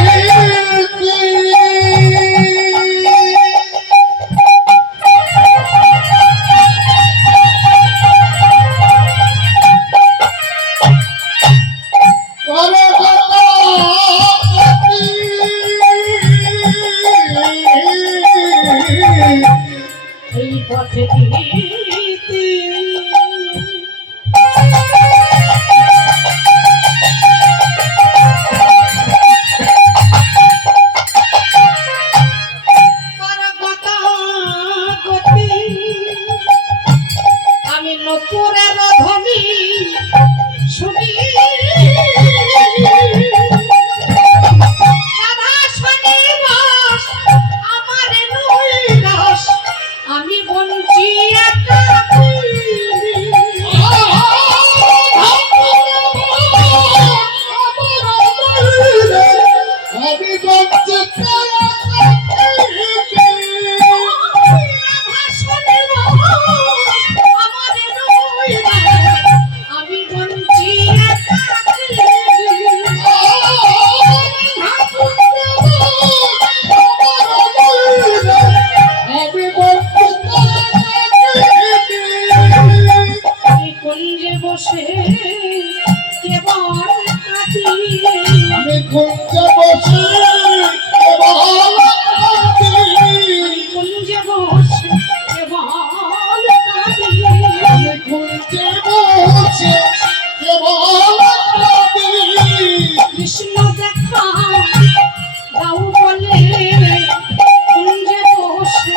করো গতাগতি, এই পথে নীতি করো গতাগতি। আমি নপুরের ধনী শুনি রাধা শনি বাস আমার নৈরাস, আমি বঞ্চি একাকী। আমি বঞ্চিত রাধা শনি বাস আমার নৈরাস, আমি বঞ্চি একাকী। এই কুঞ্জে বসে কেবল কাঁদি, আমি কুঞ্জে বসে কুঞ্জে বসে কেবল কাঁদি। আমি কুঞ্জে বসে কৃষ্ণ দেখা দাও বলে কুঞ্জে বসে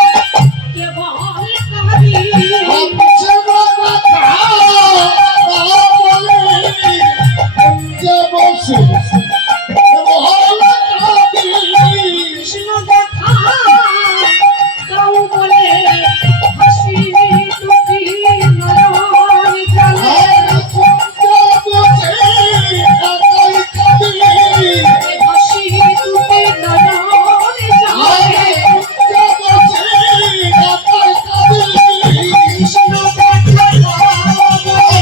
কেবল কাঁদি। কৃষ্ণ দেখা দাও বলে হাসি দুটি নয়ন জলে, হাসি দুটি নয়ন জলে। কৃষ্ণ দেখা দাও বলে, কৃষ্ণ দেখা দাও বলে।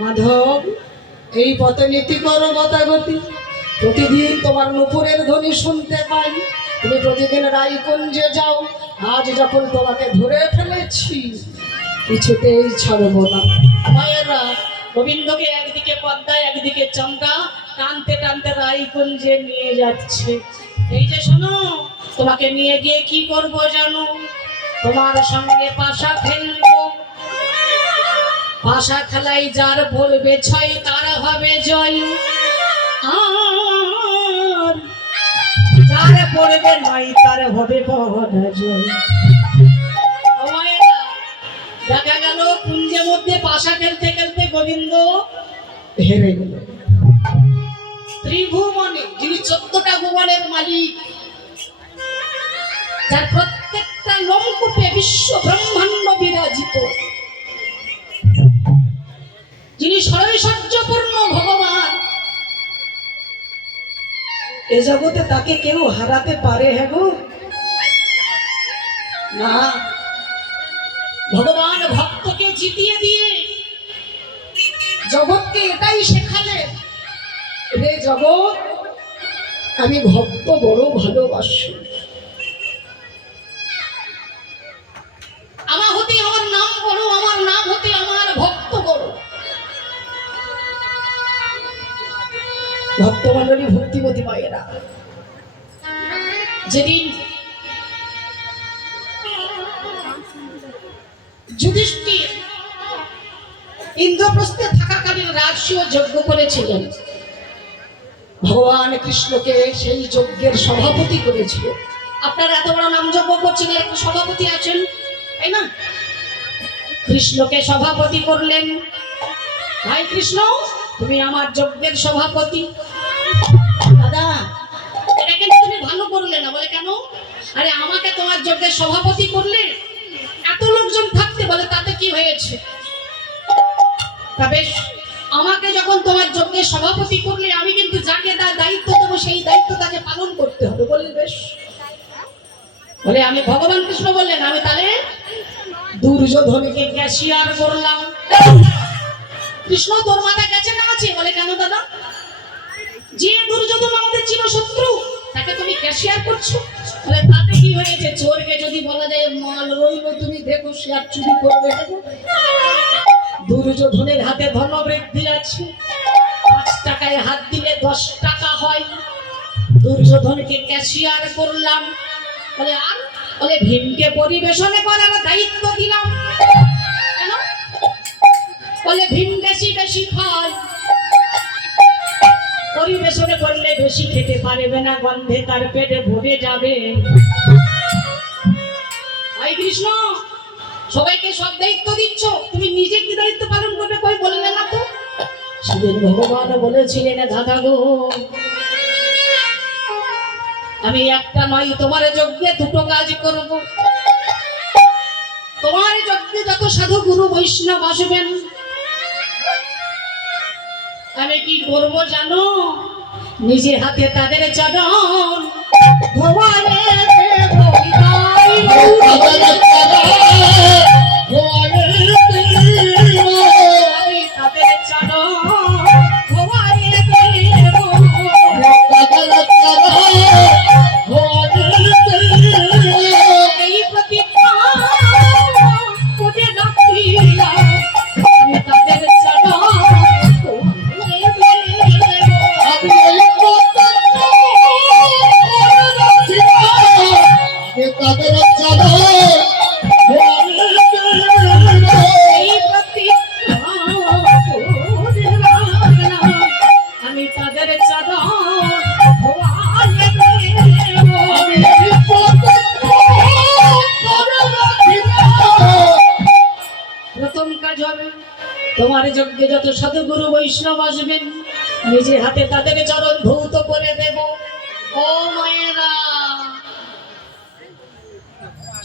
মাধব, এই পথে নীতি করো গতাগতি। প্রতিদিন তোমার নুপুরের ধ্বনি শুনতে পাই, তুমি প্রতিদিন রায়কুঞ্জে যাও। আজ যখন তোমাকে ধরে ফেলেছি কিছুতেই ছাড়ব না। মায়েরা গোবিন্দকে একদিকে পদ্মা একদিকে চন্দ্রা টানতে টানতে রায়কুঞ্জে নিয়ে যাচ্ছে। এই যে শোনো, তোমাকে নিয়ে গিয়ে কি করব জানো? তোমার সঙ্গে পাশা খেলবো। পাশা খেলাই যার বলবে ছয় তার হবে জয়, আর যার পড়বে নয় তার হবে পরাজয়। ও মায়েরা, দেখা গেল কুঞ্জের মধ্যে পাশা খেলতে খেলতে গোবিন্দ হেরে গেল। ত্রিভুবনে যিনি 14টা ভুবনের মালিক, যার প্রত্যেকটা লোমকূপে বিশ্ব ব্রহ্মাণ্ড বিরাজিত, যিনি সর্বৈশ্বর্যপূর্ণ ভগবান, এ জগতে তাকে কেউ হারাতে পারে? হ্যাঁ গো, না। ভগবান ভক্তকে জিতিয়ে দিয়ে জগৎকে এটাই শেখালেন, রে জগৎ, আমি ভক্ত বড় ভালোবাসি। আমার হতে আমার নাম বড়, আমার নাম হতে আমার ভক্ত বড়। ভক্তমণ্ডলী, ভক্তিমতী মায়েরা, যেদিন যুধিষ্ঠির ইন্দ্রপ্রস্থে থাকাকালীন রাজসূয় যজ্ঞ করেছিলেন, ভগবান কৃষ্ণকে সেই যজ্ঞের সভাপতি করেছিল। আপনারা এত বড় নাম যজ্ঞ করছেন, একটা সভাপতি আছেন, তাই না? কৃষ্ণকে সভাপতি করলেন। ভাই কৃষ্ণ, তুমি আমার যজ্ঞের সভাপতি। দাদা, এটা কিন্তু তুমি ভালো করলে না। বলে কেন? আরে আমাকে তোমার যজ্ঞের সভাপতি করলে, এত লোকজন থাকতে, বলে তাতে কি হয়েছে? বেশ, আমাকে যখন তোমার যজ্ঞের সভাপতি করলে, আমি কিন্তু যাকে তার দায়িত্ব দেবো সেই দায়িত্ব তাকে পালন করতে হবে। বলে বেশ। বলে আমি ভগবান কৃষ্ণ বললেন, আমি তাহলে দুর্যোধনকে ক্যাশিয়ার করলাম। কৃষ্ণ, তোর মাথায় গেছে না আছে? বলে কেন দাদা? যে দুর্যোধন আমাদের চিরশত্রু, তাকে তুমি ক্যাশিয়ার করছো। বলে তাতে কি হয়েছে? চোরকে যদি বলা যায় মাল রইল, তুমি দেখো সে আর চুরি করবে। দুর্যোধনের হাতে ধনবৃদ্ধি আছে, 5 টাকায় হাত দিলে 10 টাকা হয়। দুর্যোধনকে ক্যাশিয়ার করলাম। বলে আর? বলে ভীমকে পরিবেশনে করার দায়িত্ব দিলাম। কেন? বলে ভীম বেশি বেশি খায়, পরিবেশনে করলে বেশি খেতে পারবে না, গন্ধে তার পেটে ভরে যাবে। ভাই কৃষ্ণ, সবাইকে সব দায়িত্ব দিচ্ছ, তুমি নিজে কি দায়িত্ব পালন করবে কই বললে না তো? সেদিন ভগবান বলেছিলেন, দাদা গো, আমি একটা নয় তোমার যজ্ঞে 2টো কাজ করব। তোমার যজ্ঞে যত সাধু গুরু বৈষ্ণব আসবেন, আমি কি করব জানো? নিজে হাতে তাদের চরণ ভগবানে দেব বিদায়। আমি তাদের চরণ ভগবানে দেব। এই প্রতিজ্ঞা করে রাখিলাম, আমি তাদের চরণ আমি তাদের প্রথম কাজ হবে, তোমার যজ্ঞে যত সাধু গুরু বৈষ্ণব আসবেন, নিজে হাতে তাদের চরণ ধৌত করে দেব। ও মায়েরা,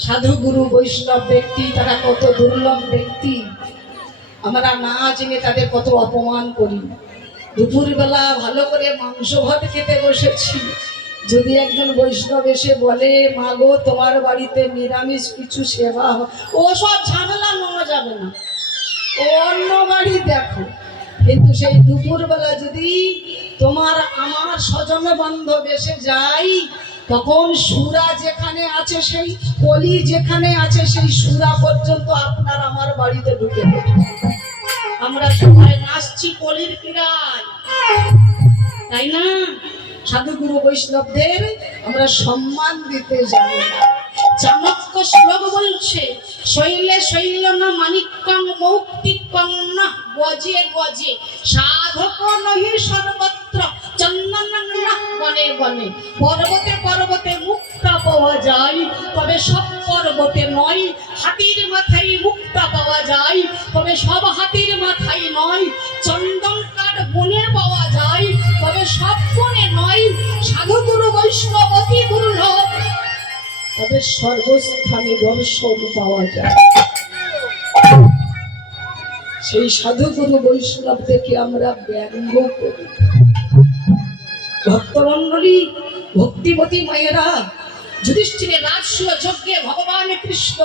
সাধু গুরু বৈষ্ণব ব্যক্তি তারা কত দুর্লভ ব্যক্তি, আমরা না জেনে তাদের কত অপমান করি। দুপুরবেলা ভালো করে মাংস ভাত খেতে বসেছি, যদি একজন বৈষ্ণব এসে বলে, মা গো তোমার বাড়িতে নিরামিষ কিছু সেবা, ও সব ঝামেলা নেওয়া যাবে না, ও অন্য বাড়ি দেখো। কিন্তু সেই দুপুরবেলা যদি তোমার আমার স্বজন বান্ধব এসে যাই, তখন সুরা যেখানে আছে, সেই কলি যেখানে আছে, সেই সুরা পর্যন্ত আপনার আমার বাড়িতে ঢুকে পড়ে। আমরা সবাই নাচছি কলির ক্রীড়ায়, তাই না? সাধু গুরু বৈষ্ণবদের আমরা সম্মান দিতে জানি না। চাণক্য শ্লোক বলছে, শৈলে শৈল না মানিক্যং মৌক্তিকং না গজে গজে, সাধক নহি সর্বত্র চন্দন না বনে বনে। পর্বতে পর্বতে মুক্তা পাওয়া যায়, তবে সব পর্বতে নয়। হাতির মাথায় মুক্তা পাওয়া যায়, তবে সব হাতির মাথায় নয়। চন্দন কাঠ বনে পাওয়া যায়, তবে সব বনে নয়। সাধু গুরু বৈষ্ণব অতি দুর্লভ, তবে সর্বস্থানে দর্শন পাওয়া যায়। সেই সাধু গুরু বৈষ্ণব থেকে আমরা ব্যঙ্গ করি, ভক্তমণ্ডলী, ভক্তিবতী মায়েরা, যুধিষ্ঠিরের রাজসূয় যজ্ঞে ভগবান কৃষ্ণ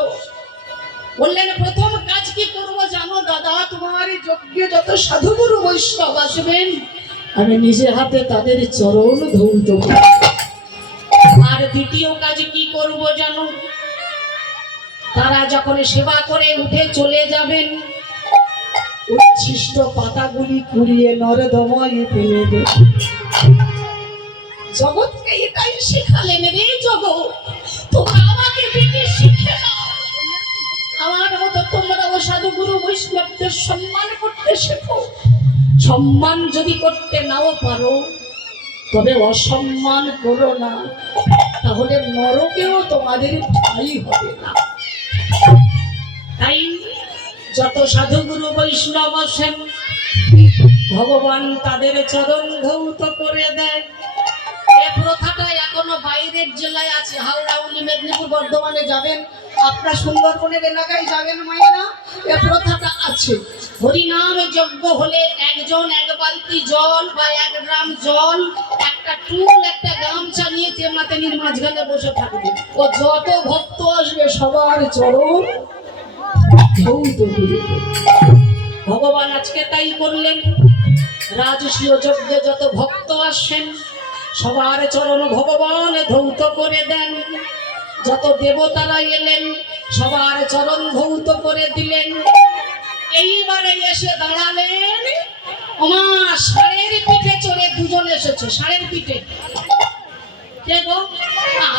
বললেন, প্রথম কাজ কি করবো জানো দাদা? তোমার এই যজ্ঞে যত সাধুগুরু বৈষ্ণব আসবেন, আমি নিজে হাতে তাদের চরণ ধৌত করব। আর দ্বিতীয় কাজ কি করব জানো? তারা যখন সেবা করে উঠে চলে যাবেন, উচ্ছিষ্ট পাতাগুলি কুড়িয়ে নর্দমায় ফেলে দেব। জগৎকে এটাই শেখালেন রে জগৎ, তোমরা আমাকে দেখে শিখে নাও। আমার মতো তোমরাও সাধুগুরু বৈষ্ণবদের সম্মান করতে শেখো। সম্মান যদি করতে নাও পারো, তবে অসম্মান করো না, তাহলে নরকেও তোমাদের ঠাঁই হবে না। তাই যত সাধুগুরু বৈষ্ণব আসেন, ভগবান তাদের চরণ ধৌত করে দেয়। এ প্রথাটা এখনো বাইরের জেলায় আছে। হাওড়া, হুগলি, মেদিনীপুর, বর্ধমানে যাবেন, আপনার সুন্দরবনের এলাকায় যাবেন মায়েরা, এ প্রথাটা আছে। হরিনাম যজ্ঞ হলে একজন এক বালতি জল বা 1 গ্রাম জল, একটা টুল, একটা গামছা নিয়ে তেমাতেনির মাঝখানে বসে থাকবে। ও যত ভক্ত আসবে সবার চরণ ধৌত করে দেবে। ভগবান আজকে তাই করলেন। রাজসূয় যজ্ঞে যত ভক্ত আসেন, সবার চরণ ভগবান ধৌত করে দেন। যত দেবতারা এলেন, সবার চরণ ধৌত করে দিলেন। এইবারে এসে দাঁড়ালেন, ওমা ষাঁড়ের পিঠে চড়ে দুজন এসেছে। ষাঁড়ের পিঠে কে গো?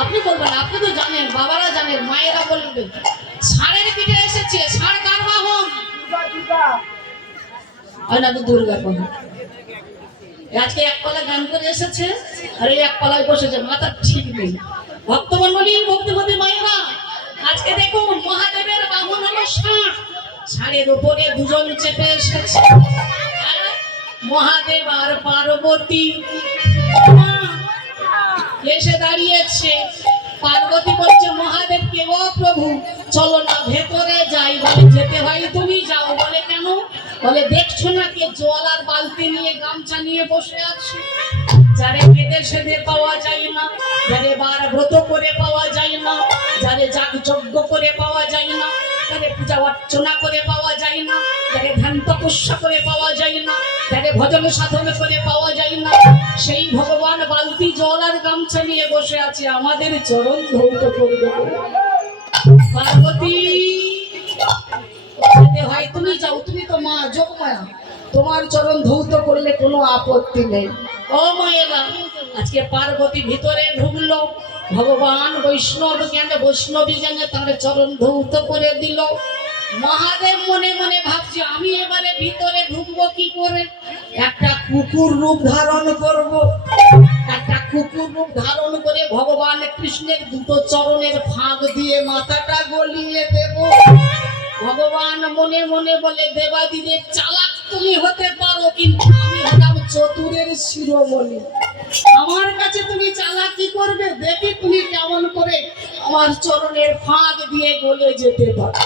আপনি বলবেন, আপনি তো জানেন, বাবারা জানেন, মায়েরা বলবেন। ষাঁড়ের পিঠে এসেছে। ষাঁড় কার বাহন? দুর্গার বাহন। আজকে এক পালা গান করে এসেছে, আর এই এক পালায় বসেছে, মাথা ঠিক নেই। ভক্তমণ্ডলী, ভক্তিবতী মায়েরা, আজকে দেখুন মহাদেবের বাহন হলো ষাঁড়। ষাঁড়ের উপরে দুজন চেপে এসেছে, মহাদেব আর পার্বতী। এসে দাঁড়িয়েছে। পার্বতী বলছে মহাদেবকে, ও প্রভু চলো না ভেতরে যাই। বলে যেতে হয়, তুমি যাও। বলে কেন? বলে দেখছো না কে জল আর বালতি নিয়ে গামছা নিয়ে বসে আছে। যারে কেঁদে সেদে পাওয়া যায় না, যারে বার ব্রত করে পাওয়া যায় না, যারে যাগ যজ্ঞ করে পাওয়া যায় না, যারে পূজা অর্চনা করে পাওয়া যায় না, যারে ধ্যান তপস্যা করে পাওয়া যায় না, যারে ভজন সাধন করে পাওয়া যায় না, সেই ভগবান বালতি জল আর গামছা নিয়ে বসে আছে আমাদের চরণ ধৌত করবে। পার্বতী যেতে হয়, তুমি যাও, তুমি তো মা, যোগমায়া, তোমার চরণ ধৌত করলে কোনো আপত্তি নেই। ও মায়েরা, আজকে পার্বতী ভিতরে ঢুকলো, ভগবান বৈষ্ণব জ্ঞানে বৈষ্ণবী জ্ঞানে তার চরণ ধৌত করে দিল। মহাদেব মনে মনে ভাবছে, আমি এবারে ভিতরে ঢুকবো কি করে? একটা কুকুর রূপ ধারণ করব। একটা কুকুর রূপ ধারণ করে ভগবান কৃষ্ণের দুটো চরণের ফাঁক দিয়ে মাথাটা গলিয়ে দেব। ভগবান মনে মনে বলে, দেবাদিদেব চালাক তুমি হতে পারো, কিন্তু আমি হলাম চতুরের শিরোমণি। আমার কাছে তুমি চালাকি করবে, দেখি তুমি কেমন করে আমার চরণের ফাঁক দিয়ে গলে যেতে পারো।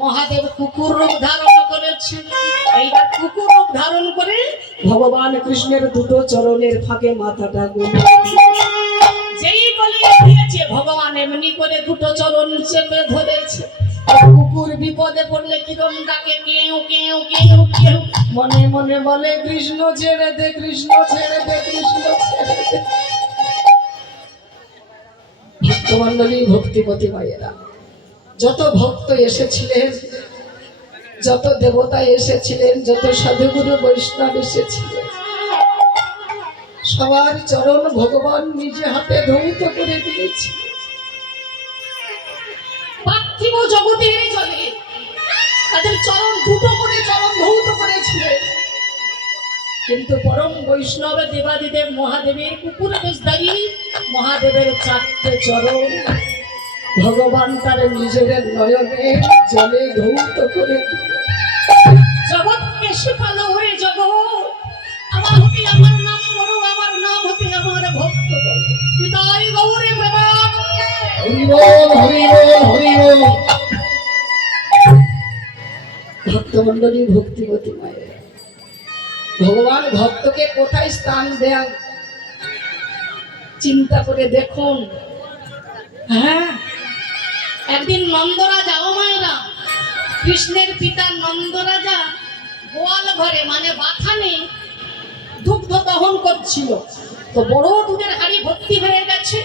মহাদেব কুকুর রূপ ধারণ করেছে। এইবার কুকুর রূপ ধারণ করে ভগবান কৃষ্ণের দুটো চরণের ফাঁকে মাথাটা গলে যেই গলিয়ে দিয়েছে, ভগবান এমনি করে দুটো চরণ চেপে ধরেছে। কুকুর বিপদে পড়লে কিরম ডাকে, কেউ কেউ কেউ কেউ, মনে মনে বলে কৃষ্ণ ছেড়ে দে, কৃষ্ণ ছেড়ে দে, কৃষ্ণ ছেড়ে দে। ভক্তমণ্ডলী, ভক্তিবতী মায়েরা, যত ভক্ত এসেছিলেন, যত দেবতা এসেছিলেন, যত সাধুগুরু বৈষ্ণব এসেছিলেন, সবার চরণ ভগবান নিজে হাতে ধৌত করে দিয়েছে। পার্থিব জগতের জলে তাদের চরণ দুটো করে চরণ ধৌত করেছিলেন, কিন্তু পরম বৈষ্ণব দেবাদিদেব মহাদেবের কুকুর বেশধারী মহাদেবের 4টে চরণ ভগবান তার নিজের নয়নে জলে ধৌত করে দিল। জগৎকে শেখালো, হয়ে জগৎ আমার হতে আমার নাম বড়, আমার নাম হতে আমার ভক্ত বড়। পিতাই গৌরী প্রেমানন্দে, হরি বল, হরি বল, হরি বল। ভক্তমণ্ডলী, ভক্তিবতী মায়েরা, ভগবান ভক্তকে কোথায় স্থান দেন চিন্তা করে দেখুন। হ্যাঁ, একদিন নন্দরাজা, ও মায়েরা, কৃষ্ণের পিতা নন্দরাজা গোয়াল ঘরে মানে বাথানে দুগ্ধ দহন করছিল। তো বড় দুধের হাড়ি ভর্তি হয়ে গেছে।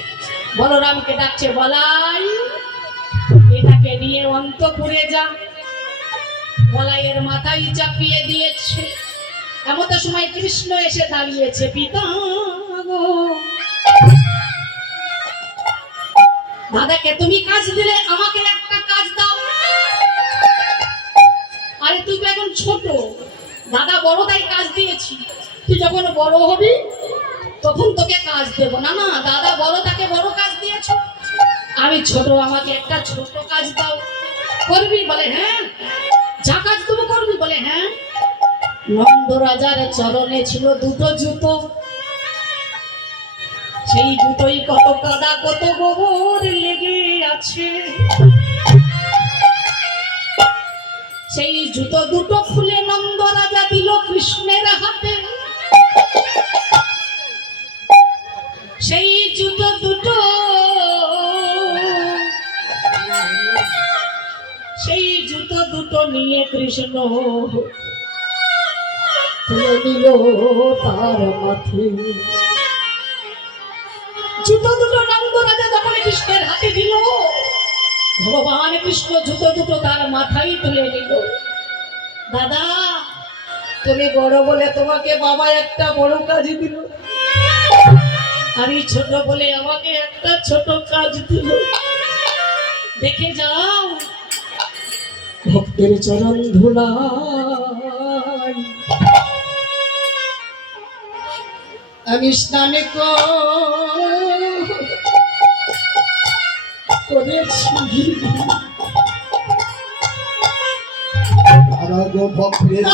বলরামকে ডাকছে, বলাই এটাকে নিয়ে অন্তপুরে যা। বলাইয়ের মাথায় চাপিয়ে দিয়েছে। এমন সময় কৃষ্ণ এসে দাঁড়িয়েছে, পিতা গো, দাদাকে তুমি কাজ দিলে, আমাকে একটা কাজ দাও। আরে তুই তো এখন ছোট, দাদা বড় তাই কাজ দিয়েছি, তুই যখন বড় হবি তখন তোকে কাজ দেব। না না, দাদা বড়, তাকে বড় কাজ দিয়েছ, আমি ছোট, আমাকে একটা ছোট কাজ দাও। করবি? বলে হ্যাঁ। যা কাজ তুমি করবি? বলে হ্যাঁ। নন্দ রাজার চরণে ছিল দুটো জুতো, সেই জুতোই কত কাদা কত গোবর লেগে আছে। সেই জুতো দুটো খুলে নন্দ রাজা দিল কৃষ্ণের হাতে। সেই জুতো দুটো, সেই জুতো দুটো নিয়ে কৃষ্ণ তুলে দিল তার মাথে। জুতো দুটো নন্দ রাজা যখন কৃষ্ণের হাতে দিল, ভগবান কৃষ্ণ জুতো দুটো তার মাথায় তুলে নিল। দাদা তুমি বড় বলে তোমাকে বাবা একটা বড় কাজ দিল, আমি ছোট বলে আমাকে একটা ছোট কাজ দিল। দেখে যাও ভক্তের চরণ ধুলাই আমি স্নান করেছি। তারা গো ভক্তের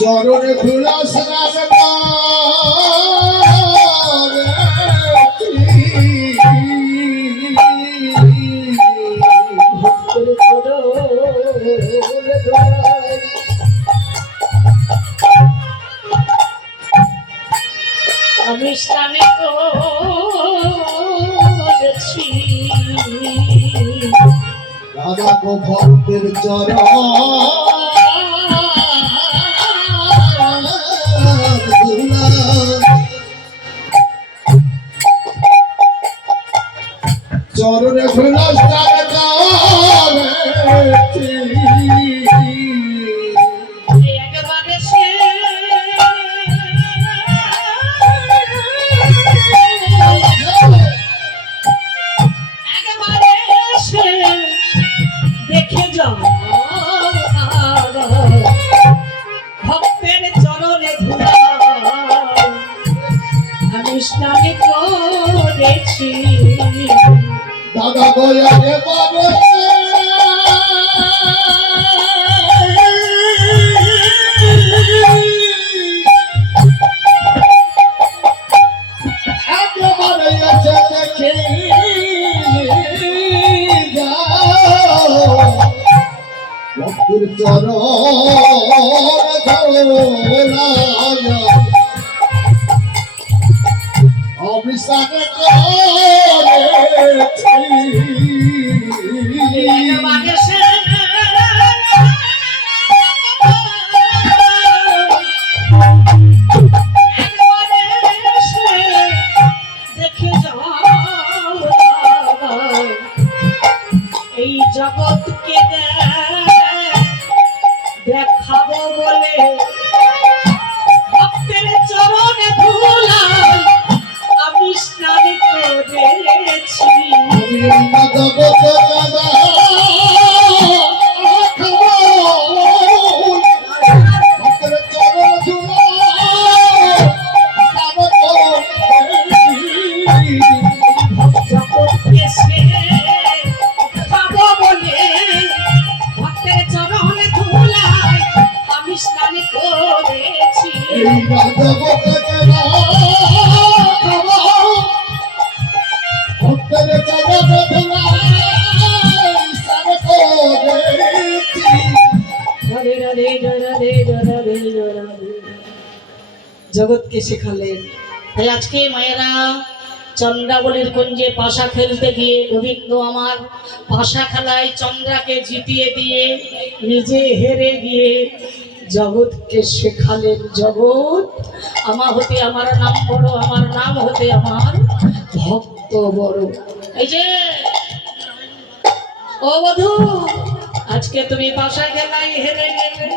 চরণে ধুলা স্নান আমি স্নানে করেছি। রাধা গো ভক্তের চরণ ধুলা চরণে ধুলা স্নান করেছি। একবারে সে দেখে যাও ভক্তের চরণে ধুলা আমি স্নান করেছি। দাদা গোয়া এবারে একেবারে এসে দেখে ভক্তের চরণ ধুলা আমি স্নান করেছি। একবারে সে দেখে যাও এই জগৎকে দেখাবো বলে ভক্তের চরণে ধুলা আমি স্নান করেছি। জগৎকে সে দেখাবো বলে ভক্তের চরণে ধুলা আমি স্নান করেছি। ভক্তের চরণ ধুলা স্নান রাধে রাধে রাধে জগৎকে শেখালেন। তাই আজকে মায়েরা চন্দ্রাবলীর কুঞ্জে পাশা খেলতে গিয়ে গোবিন্দ আমার পাশা খেলায় চন্দ্রাকে জিতিয়ে দিয়ে নিজে হেরে গিয়ে জগৎকে শেখালেন, জগৎ আমার হতে আমার নাম বড়, আমার নাম হতে আমার ভক্ত বড়। এই যে ও বধূ, আজকে তুমি পাশা খেলায় হেরে গেলে,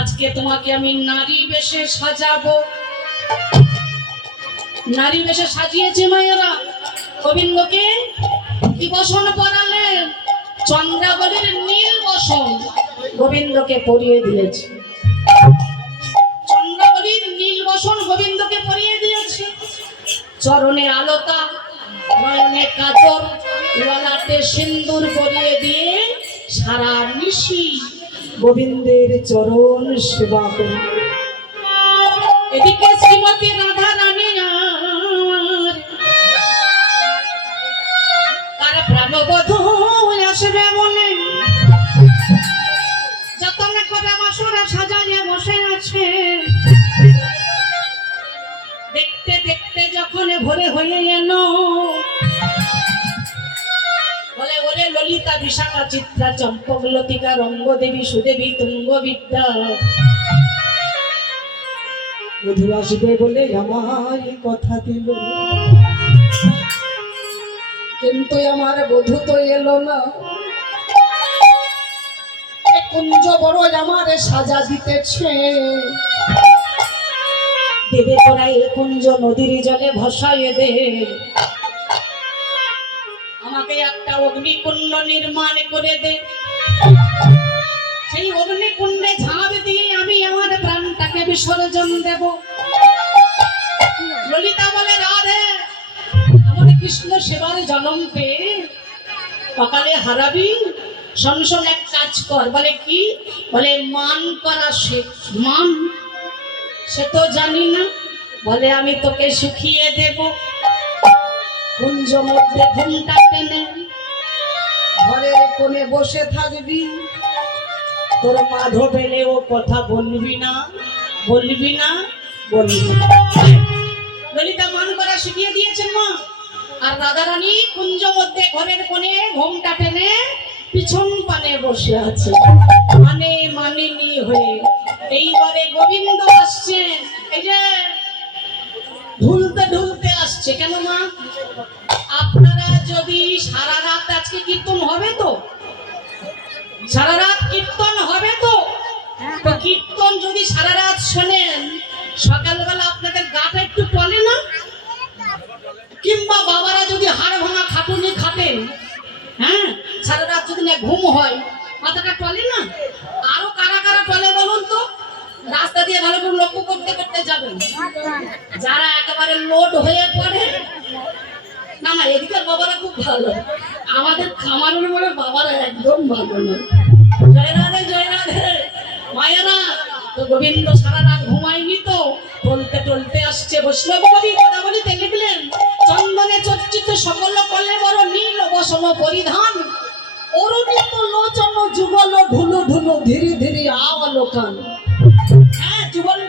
আজকে তোমাকে আমি নারী বেশে সাজাবো। নারী বেশে সাজিয়েছে মায়েরা গোবিন্দকে, কি বসন পরালেন? চন্দ্রাবলীর নীল বসন গোবিন্দকে পরিয়ে দিয়েছে। চন্দ্রাবলীর নীল বসন গোবিন্দকে পরিয়ে দিয়েছে। চরণে আলতা, নয়নে কাজল, ললাটে সিন্দুর পরিয়ে দিয়ে সারা নিশি গোবিন্দের চরণ সেবা করে। এদিকে শ্রীমতী রাধা রানী তার প্রাণবধূ আসবে মনে, যতনে করে বাসরা সাজাইয়া বসে আছে। দেখতে দেখতে যখন ভোরে হয়ে এলো, বলে ওরে ললিতা বিশাখা চিত্রা চম্পক লতিকা রঙ্গদেবী সুদেবী তুঙ্গ বিদ্যা, বধূ আসবে বলে আমার কথা দিল, কিন্তু আমার বধূ তো এলো না। কুঞ্জ বড় আমার সাজা দিতেছে, দেবে তোরা এ কুঞ্জ নদীর জলে ভাসাইয়ে দে। আমাকে একটা অগ্নিকুণ্ড নির্মাণ করে দে, সেই অগ্নিকুণ্ডে ঝাঁপ দিয়ে আমি আমার প্রাণটাকে বিসর্জন দেব। ললিতা বলে রাধে, আমার কৃষ্ণ সেবার জন্ম পেয়ে সকালে হারাবি, শোন শোন এক কাজ কর। বলে কি? বলে মান করা শেখ। মান সে তো জানি না, বলে আমি তোকে শিখিয়ে দেব। কুঞ্জ মধ্যে ঘুমটা টেনে ঘরের কোণে বসে থাকবি, তোর মাধব পেলে ও কথা বলবি না, বলবি না, বলবি না। ললিতা মান করা শিখিয়ে দিয়েছেন মা। আর রাধারানী কুঞ্জ মধ্যে ঘরের কোণে ঘুমটা টেনে পিছন পানে বসে আছে, মানে মানিনি হয়ে। এইবারে গোবিন্দ আসছেন, এই যে ঢুলতে ঢুলতে আসছে। কেন মা? আপনারা যদি সারা রাত আজকে কীর্তন হবে তো, সারা রাত কীর্তন হবে তো, তো কীর্তন যদি সারা রাত শোনেন, সকালবেলা আপনাদের গাটা একটু টলে না? কিংবা বাবারা যদি হাড় ভাঙা খাটুনি খাটেন, হ্যাঁ, সারা রাত যদি না ঘুম হয়, মাথাটা টলে না? আরো কারা কারা টলে বলুন তো? রাস্তা দিয়ে ভালো করে লক্ষ্য করতে করতে যাবেন। যারা একেবারে লোড হয়ে পড়ে, না না, এদিকের বাবারা খুব ভালো, আমাদের খামারের মনে বাবারা একদম ভালো নয়। জয় রাধে, জয় রাধে মায়েরা। তো গোবিন্দ সারা রাত ঘুমায়নি তো, টলতে টলতে আসছে। বৈষ্ণব কবি কথা বলিতে লিখলেন, চন্দনে চর্চিত সকল কলে বড় নীল বসন পরিধান, অরুণিত লোচন যুগল ঢুলো ঢুলো ধীরে ধীরে আওয়ালো কান। হ্যাঁ, যুগল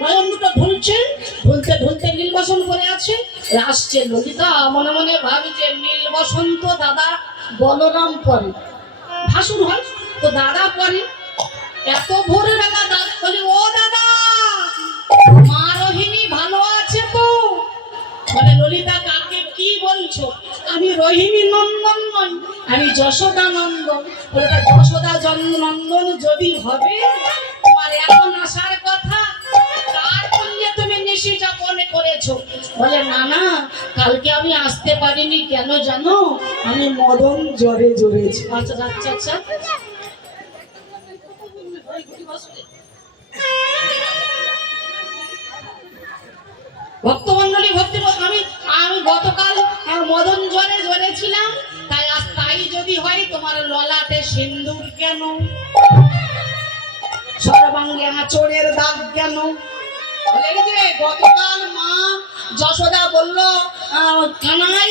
নয়ন দুটো ঢুলছে, ঢুলতে ঢুলতে নীল বসন করে আছে। আসছে ললিতা মনে মনে ভাবছে, নীল বসন্ত দাদা বলরাম পরে, ভাসুর হয় তো দাদা পরে। এত ভোরবেলা দাদা বলি, ও দাদা, মা রোহিণী ভালো আছে তো? বলে ললিতা, কাকে কি বলছো? আমি রোহিণী নন্দন নই, আমি যশোদা নন্দন। বলে যশোদা নন্দন যদি হবে, তোমার এখন আসার কথা, কার সঙ্গে তুমি নিশি যাপন করেছো? বলে না না, কালকে আমি আসতে পারিনি, কেন জানো? আমি মদন জ্বরে জ্বরেছি। আচ্ছা আচ্ছা আচ্ছা, ভক্তমন্ডলী ভক্তি, আমি গতকাল মদন জ্বরে জ্বরেছিলাম, তাই আজ তাই যদি হয়, তোমার ললাটে সিন্দুর কেন? সর্বাঙ্গে আঁচড়ের দাগ কেন? এই যে গতকাল মা যশোদা বলল কানাই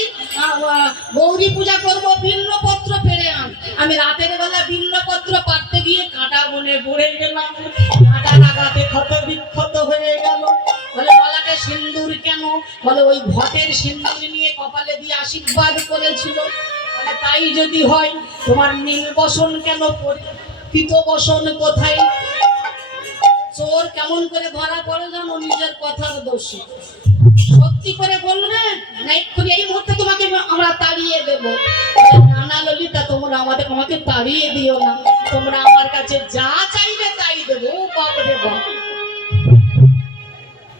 গৌরী পূজা করবো, বিল্লপত্র পেরে আন। আমি রাতের বেলা বিল্লপত্র পাড়তে গিয়ে কাঁটা বনে পড়ে গেলাম, কাঁটা লাগাতে ক্ষত বিক্ষত হয়ে গেল। বলে গলাতে সিন্দুর কেন? বলে ওই ঘটের সিন্দুর নিয়ে কপালে দিয়ে আশীর্বাদ করেছিল। বলে তাই যদি হয় তোমার নীল বসন কেন, পিত বসন কোথায়? চোর কেমন করে ধরা পড়ে জানো? নিজের কথার দোষে। সত্যি করে বলবে না, এক্ষুনি এই মুহূর্তে তোমাকে আমরা তাড়িয়ে দেবো। না না ললিতা, তোমরা আমাকে তাড়িয়ে দিও না, তোমরা আমার কাছে যা চাইবে তাই দেবো। বাপ রে বাপ,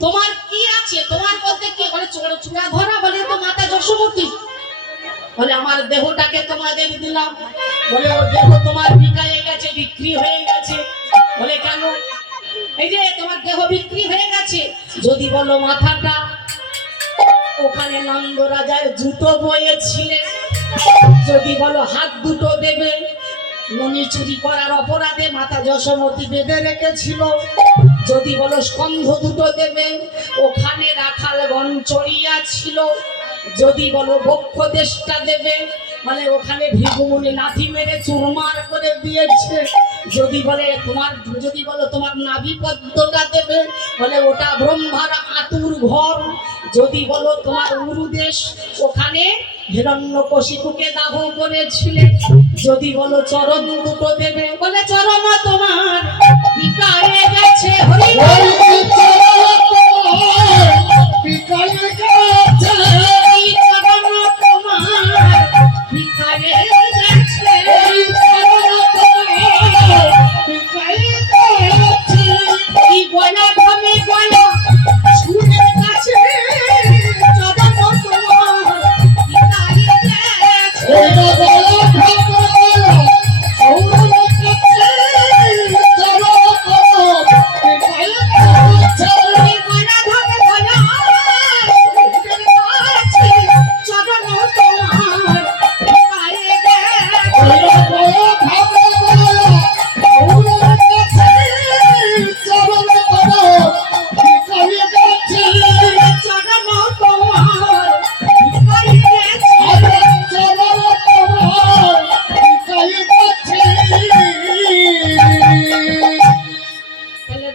তোমার কি আছে? তোমার বলতে কি? বলে চূড়া ধরা। বলে তো মাতা যশোমতী। বলে আমার দেহটাকে তোমাদের দিলাম। বলে ও দেহ তোমার বিকায়ে গেছে, বিক্রি হয়ে গেছে। বলে কেন? এই যে তোমার দেহ বিক্রি হয়ে গেছে। যদি বলো মাথাটা, ওখানে নন্দ রাজার জুতো বয়েছিলেন। যদি বলো হাত দুটো দেবে, মনি চুরি করার অপরাধে মাতা যশোমতী বেঁধে রেখেছিল। যদি বলো স্কন্ধ দুটো দেবে, ওখানে রাখালগণ চড়িয়া ছিল। যদি বলো বক্ষ দেশটা দেবে, মানে ওখানে ভৃগুমুনি লাঠি মেরে চুরমার করে দিয়েছে। যদি বলো তোমার নাভি পদ্মটা দেবে, বলে ওটা ব্রহ্মার আতুর ঘর। যদি বলো তোমার উরুদেশ, ওখানে হিরণ্যকশিপুকে দাহ করেছিলেন। যদি বলো চরণ দুটো দেবে, বলে চরণ তোমার বিকারে গেছে। হরি বল।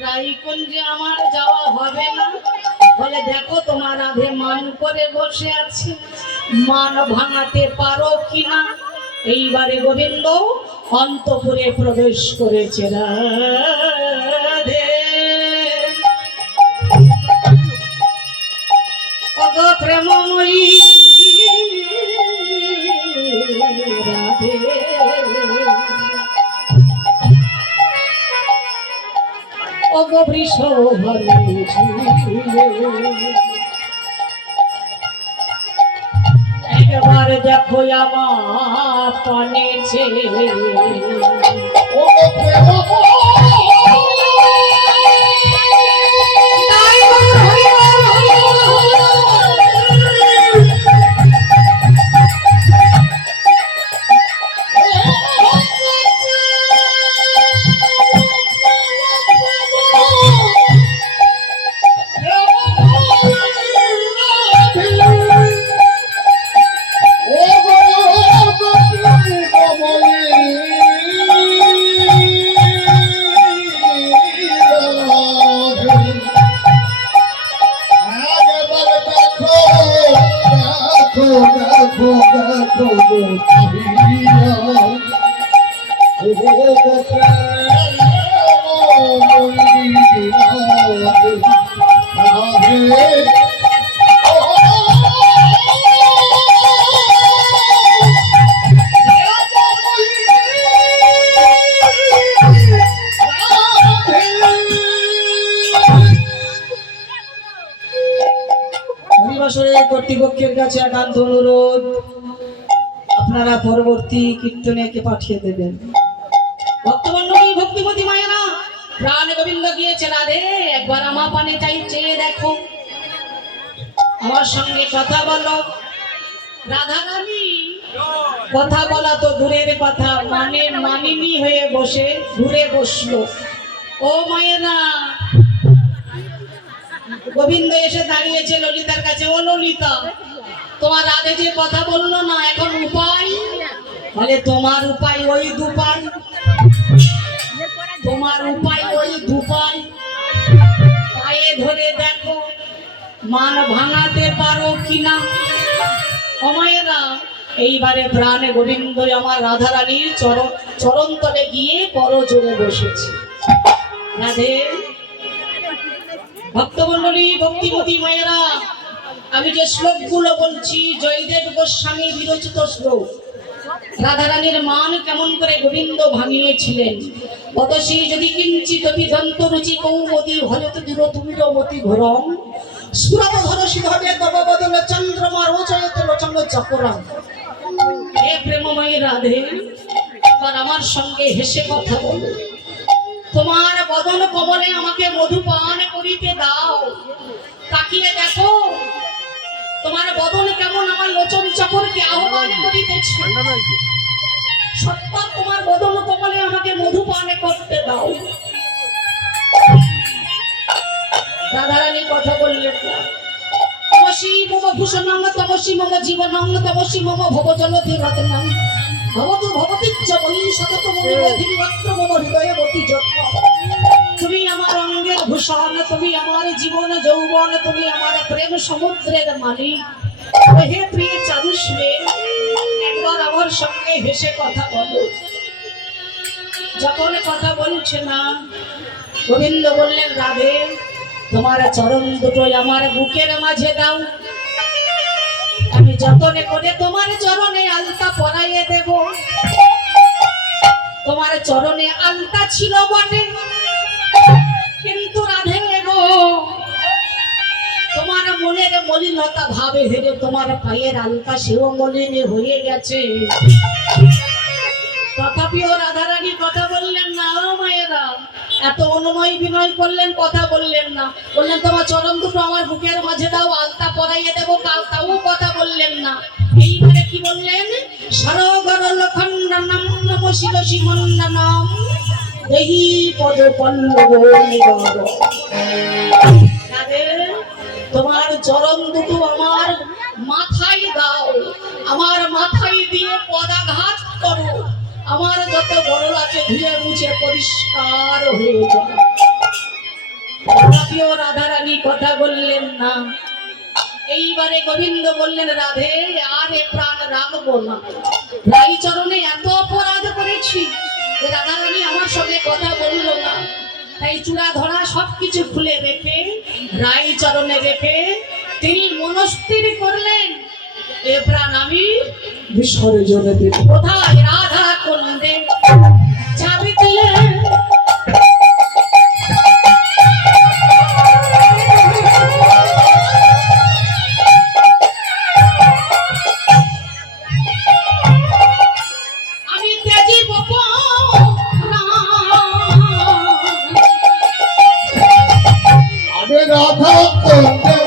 রায়কুঞ্জে আমার যাওয়া হবে না। বলে দেখো তোমার আধে মান করে বসে আছে, মান ভাঙাতে পারো কিনা। এইবারে গোবিন্দ অন্তপুরে প্রবেশ করেছে। রাধে ওগো প্রেমময়ী রাধে, ওগো বৃষভানু একবার দেখো আমার পানে ছেলে। কর্তৃপক্ষের কাছে একান্ত অনুরোধ, আপনারা পরবর্তী কীর্তনেকে পাঠিয়ে দেবেন। ভক্তমণ্ডলী, ভক্তিমতী মায়েরা, প্রাণ গোবিন্দ গিয়েছে রাধে, একবার আমার পানে চাই চেয়ে দেখো, আমার সঙ্গে কথা বলো। রাধা রানী কথা বলা তো দূরের কথা, মানে মানিনী হয়ে বসে ঘুরে বসলো। ও মায়েরা, গোবিন্দ এসে দাঁড়িয়েছে ললিতার কাছে। ও ললিতা, তোমার রাধে যে কথা বললো না, এখন উপায় বলে তোমার উপায় ওই দুপায়, তোমার উপায় ওই দুপায়, পায়ে ধরে দেখো মান ভাঙাতে পারো কিনা। অমায়েরা এইবারে প্রাণে গোবিন্দ আমার রাধারানীর চরণ তলে গিয়ে বড় জোরে বসেছে। রাধে ভক্তমন্ডলী, ভক্তিমতী মায়েরা, আমি যে শ্লোকগুলো বলছি জয়দেব গোস্বামী বিরচিত শ্লোক। রাধারানীর মান কেমন করে গোবিন্দ ভাঙিয়েছিলেন। বদসী যদি কিঞ্চিত বিদন্ত রুচি কৌমতি হলত দূরতুমিরমতি ঘোরম সুরত ধরসী ধরে তব বদল চন্দ্রমা রোচয়ত লোচন চকরম। হে প্রেমময়ী রাধে, আর আমার সঙ্গে হেসে কথা বলো। তোমার বদন কমলে আমাকে মধু পান করিতে দাও। তাকিয়ে দেখো তোমার বদন কেমন আমার লোচন চকরকে আহ্বান করিতেছে। সত্য তোমার বদন কমলে আমাকে মধু পান করতে দাও। রাধারানী কথা বললেন না। তমসী মম ভূষণং তমসী মম জীবনং তমসী মম ভবজলধি রত্নং ভবতু ভবতিচ্চ বলি সতত মনোধিবত্র মম হৃদয়বতী যত্ন। তুমি আমার অঙ্গের ভূষণ, তুমি আমার জীবন যৌবন, তুমি আমার প্রেম সমুদ্রের মালিক। হে প্রিয় চারুশ্রী, একবার আমার সঙ্গে হেসে কথা বলো। যখন কথা বলছে না, গোবিন্দ বললেন রাধে তোমার চরণ দুটো আমার বুকের মাঝে দাও। আমি যতনে করে তোমার চরণে আলতা পরাইয়ে দেব। তোমার চরণে আলতা ছিল বটে, কিন্তু রাধে গো তোমার মনের মলিনতা ভাবে হেরে তোমার পায়ের আলতা সেও মলিন হয়ে গেছে। তথাপিও রাধারানী কথা বললেন না। মায়েরা এত অনুনয় বিনয় করলেন, কথা বললেন না। বললেন তোমার চরণ দুটো আমার বুকের মাঝে দাও, আলতা পরাইয়ে দেবো, তাও কথা বললেন না। এইবারে কি বললেন? সরোবর লখণ্ডনম নম শিরসি মণ্ডনম দেহি পদ পল্লব নিগর। তোমার চরণ দুটো আমার মাথায় দাও, আমার মাথায় দিয়ে পদাঘাত করো, আমার যত বড় আছে ধুয়ে মুছে পরিষ্কার হয়ে যায়। তথাপিও রাধারানী কথা বললেন না। এইবারে গোবিন্দ বললেন রাধে আর এ প্রাণ রাখবো না। রাই চরণে এত অপরাধ করেছি যে রাধারানী আমার সঙ্গে কথা বললো না। তাই চূড়া ধরা সবকিছু খুলে রেখে রাই চরণে রেখে তিনি মনস্থির করলেন এ প্রাণ আমি বিসর্জনে দেব। কোথায়? রাধা কুণ্ডে যাবে দিলে। আমি ত্যাজিব আরে রাধা কুণ্ডে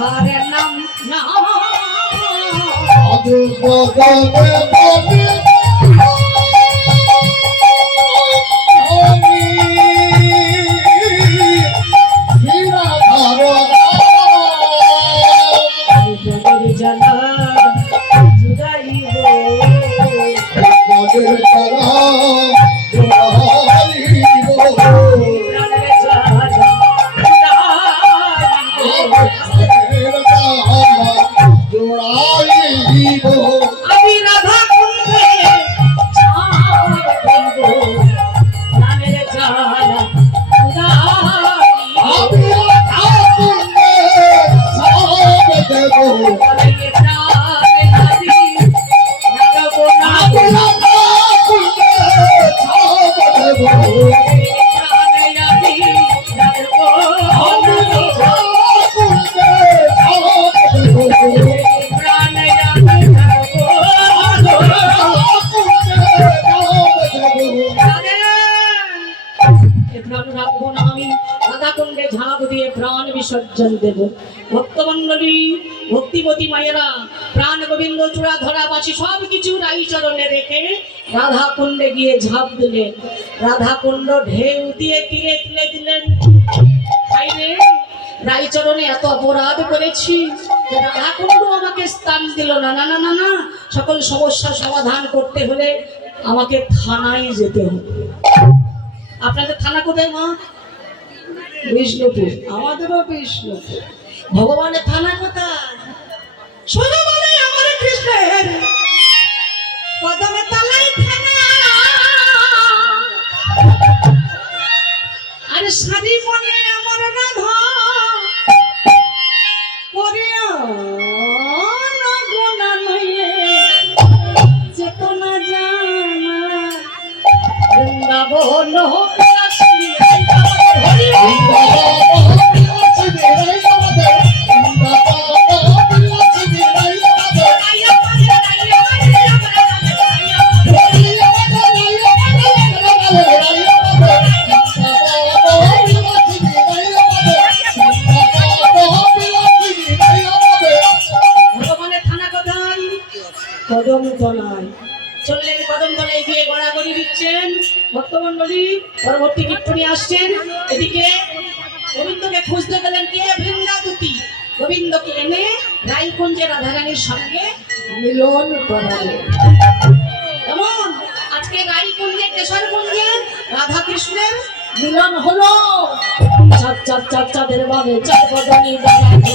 রাধার নাম না আদু গগনে বনে আমি হীরা ধারা জগের জানা জুদাইব গগনে তারা জোড়াইব প্রাণের জানা জোড়াইব আমি রাধা কুণ্ডে ছাড় দেব প্রাণের জানা জুদাইব আমি আকুলে ছাড় দেব অনেকে প্রাণে নারী লাগাবো না আমি আকুলে ছাড় দেব প্রাণে নারী লাগাবো আমি না আকুলে ছাড় দেব প্রাণে নারী লাগাবো আমি রাধাকুণ্ডে ঝাঁপ দিয়ে প্রাণ বিসর্জন দেব। ভক্তমণ্ডলী, ভক্তিবতী মায়েরা, প্রাণ গোবিন্দ চূড়া ধরা বাসি সব কিছু রাই চরণে রেখে রাধাকুণ্ডে গিয়ে ঝাঁপ দিলেন। রাধাকুণ্ড ঢেউ দিয়ে তীরে তুলে দিলেন। রে রাইচরণে এত অপরাধ করেছি, রাধাকুণ্ড আমাকে স্থান দিল না। না না না না, সকল সমস্যার সমাধান করতে হলে আমাকে থানায় যেতে হবে। আপনাদের থানা কোথায় মা? বিষ্ণুপুর। আমাদেরও বিষ্ণুপুর। ভগবানের থানা কোথায়? শোনো বলে আমার কৃষ্ণের কদমে তলায় থানা। আরে সারি মনে আমার রাধা করিয়া গোনা নইলে চেতনা জানা বৃন্দাবন ভগবানের থানা কোথায়? কদমতলায়। চললেন কদমতলায় গিয়ে গড়াগড়ি দিচ্ছেন। ভক্তমণ্ডলী পরবর্তী কীর্তনী আসছেন। এদিকে গোবিন্দকে খুঁজতে গেলেন কে? বৃন্দাদূতী। গোবিন্দকে এনে রাইকুঞ্জে রাধারানীর সঙ্গে মিলন করালেন। কেমন আজকে রাইকুঞ্জে কেশরকুঞ্জে রাধা কৃষ্ণের মিলন হলো। চার চার চার চাঁদের বাবে চার বদনী দাঁড়ানো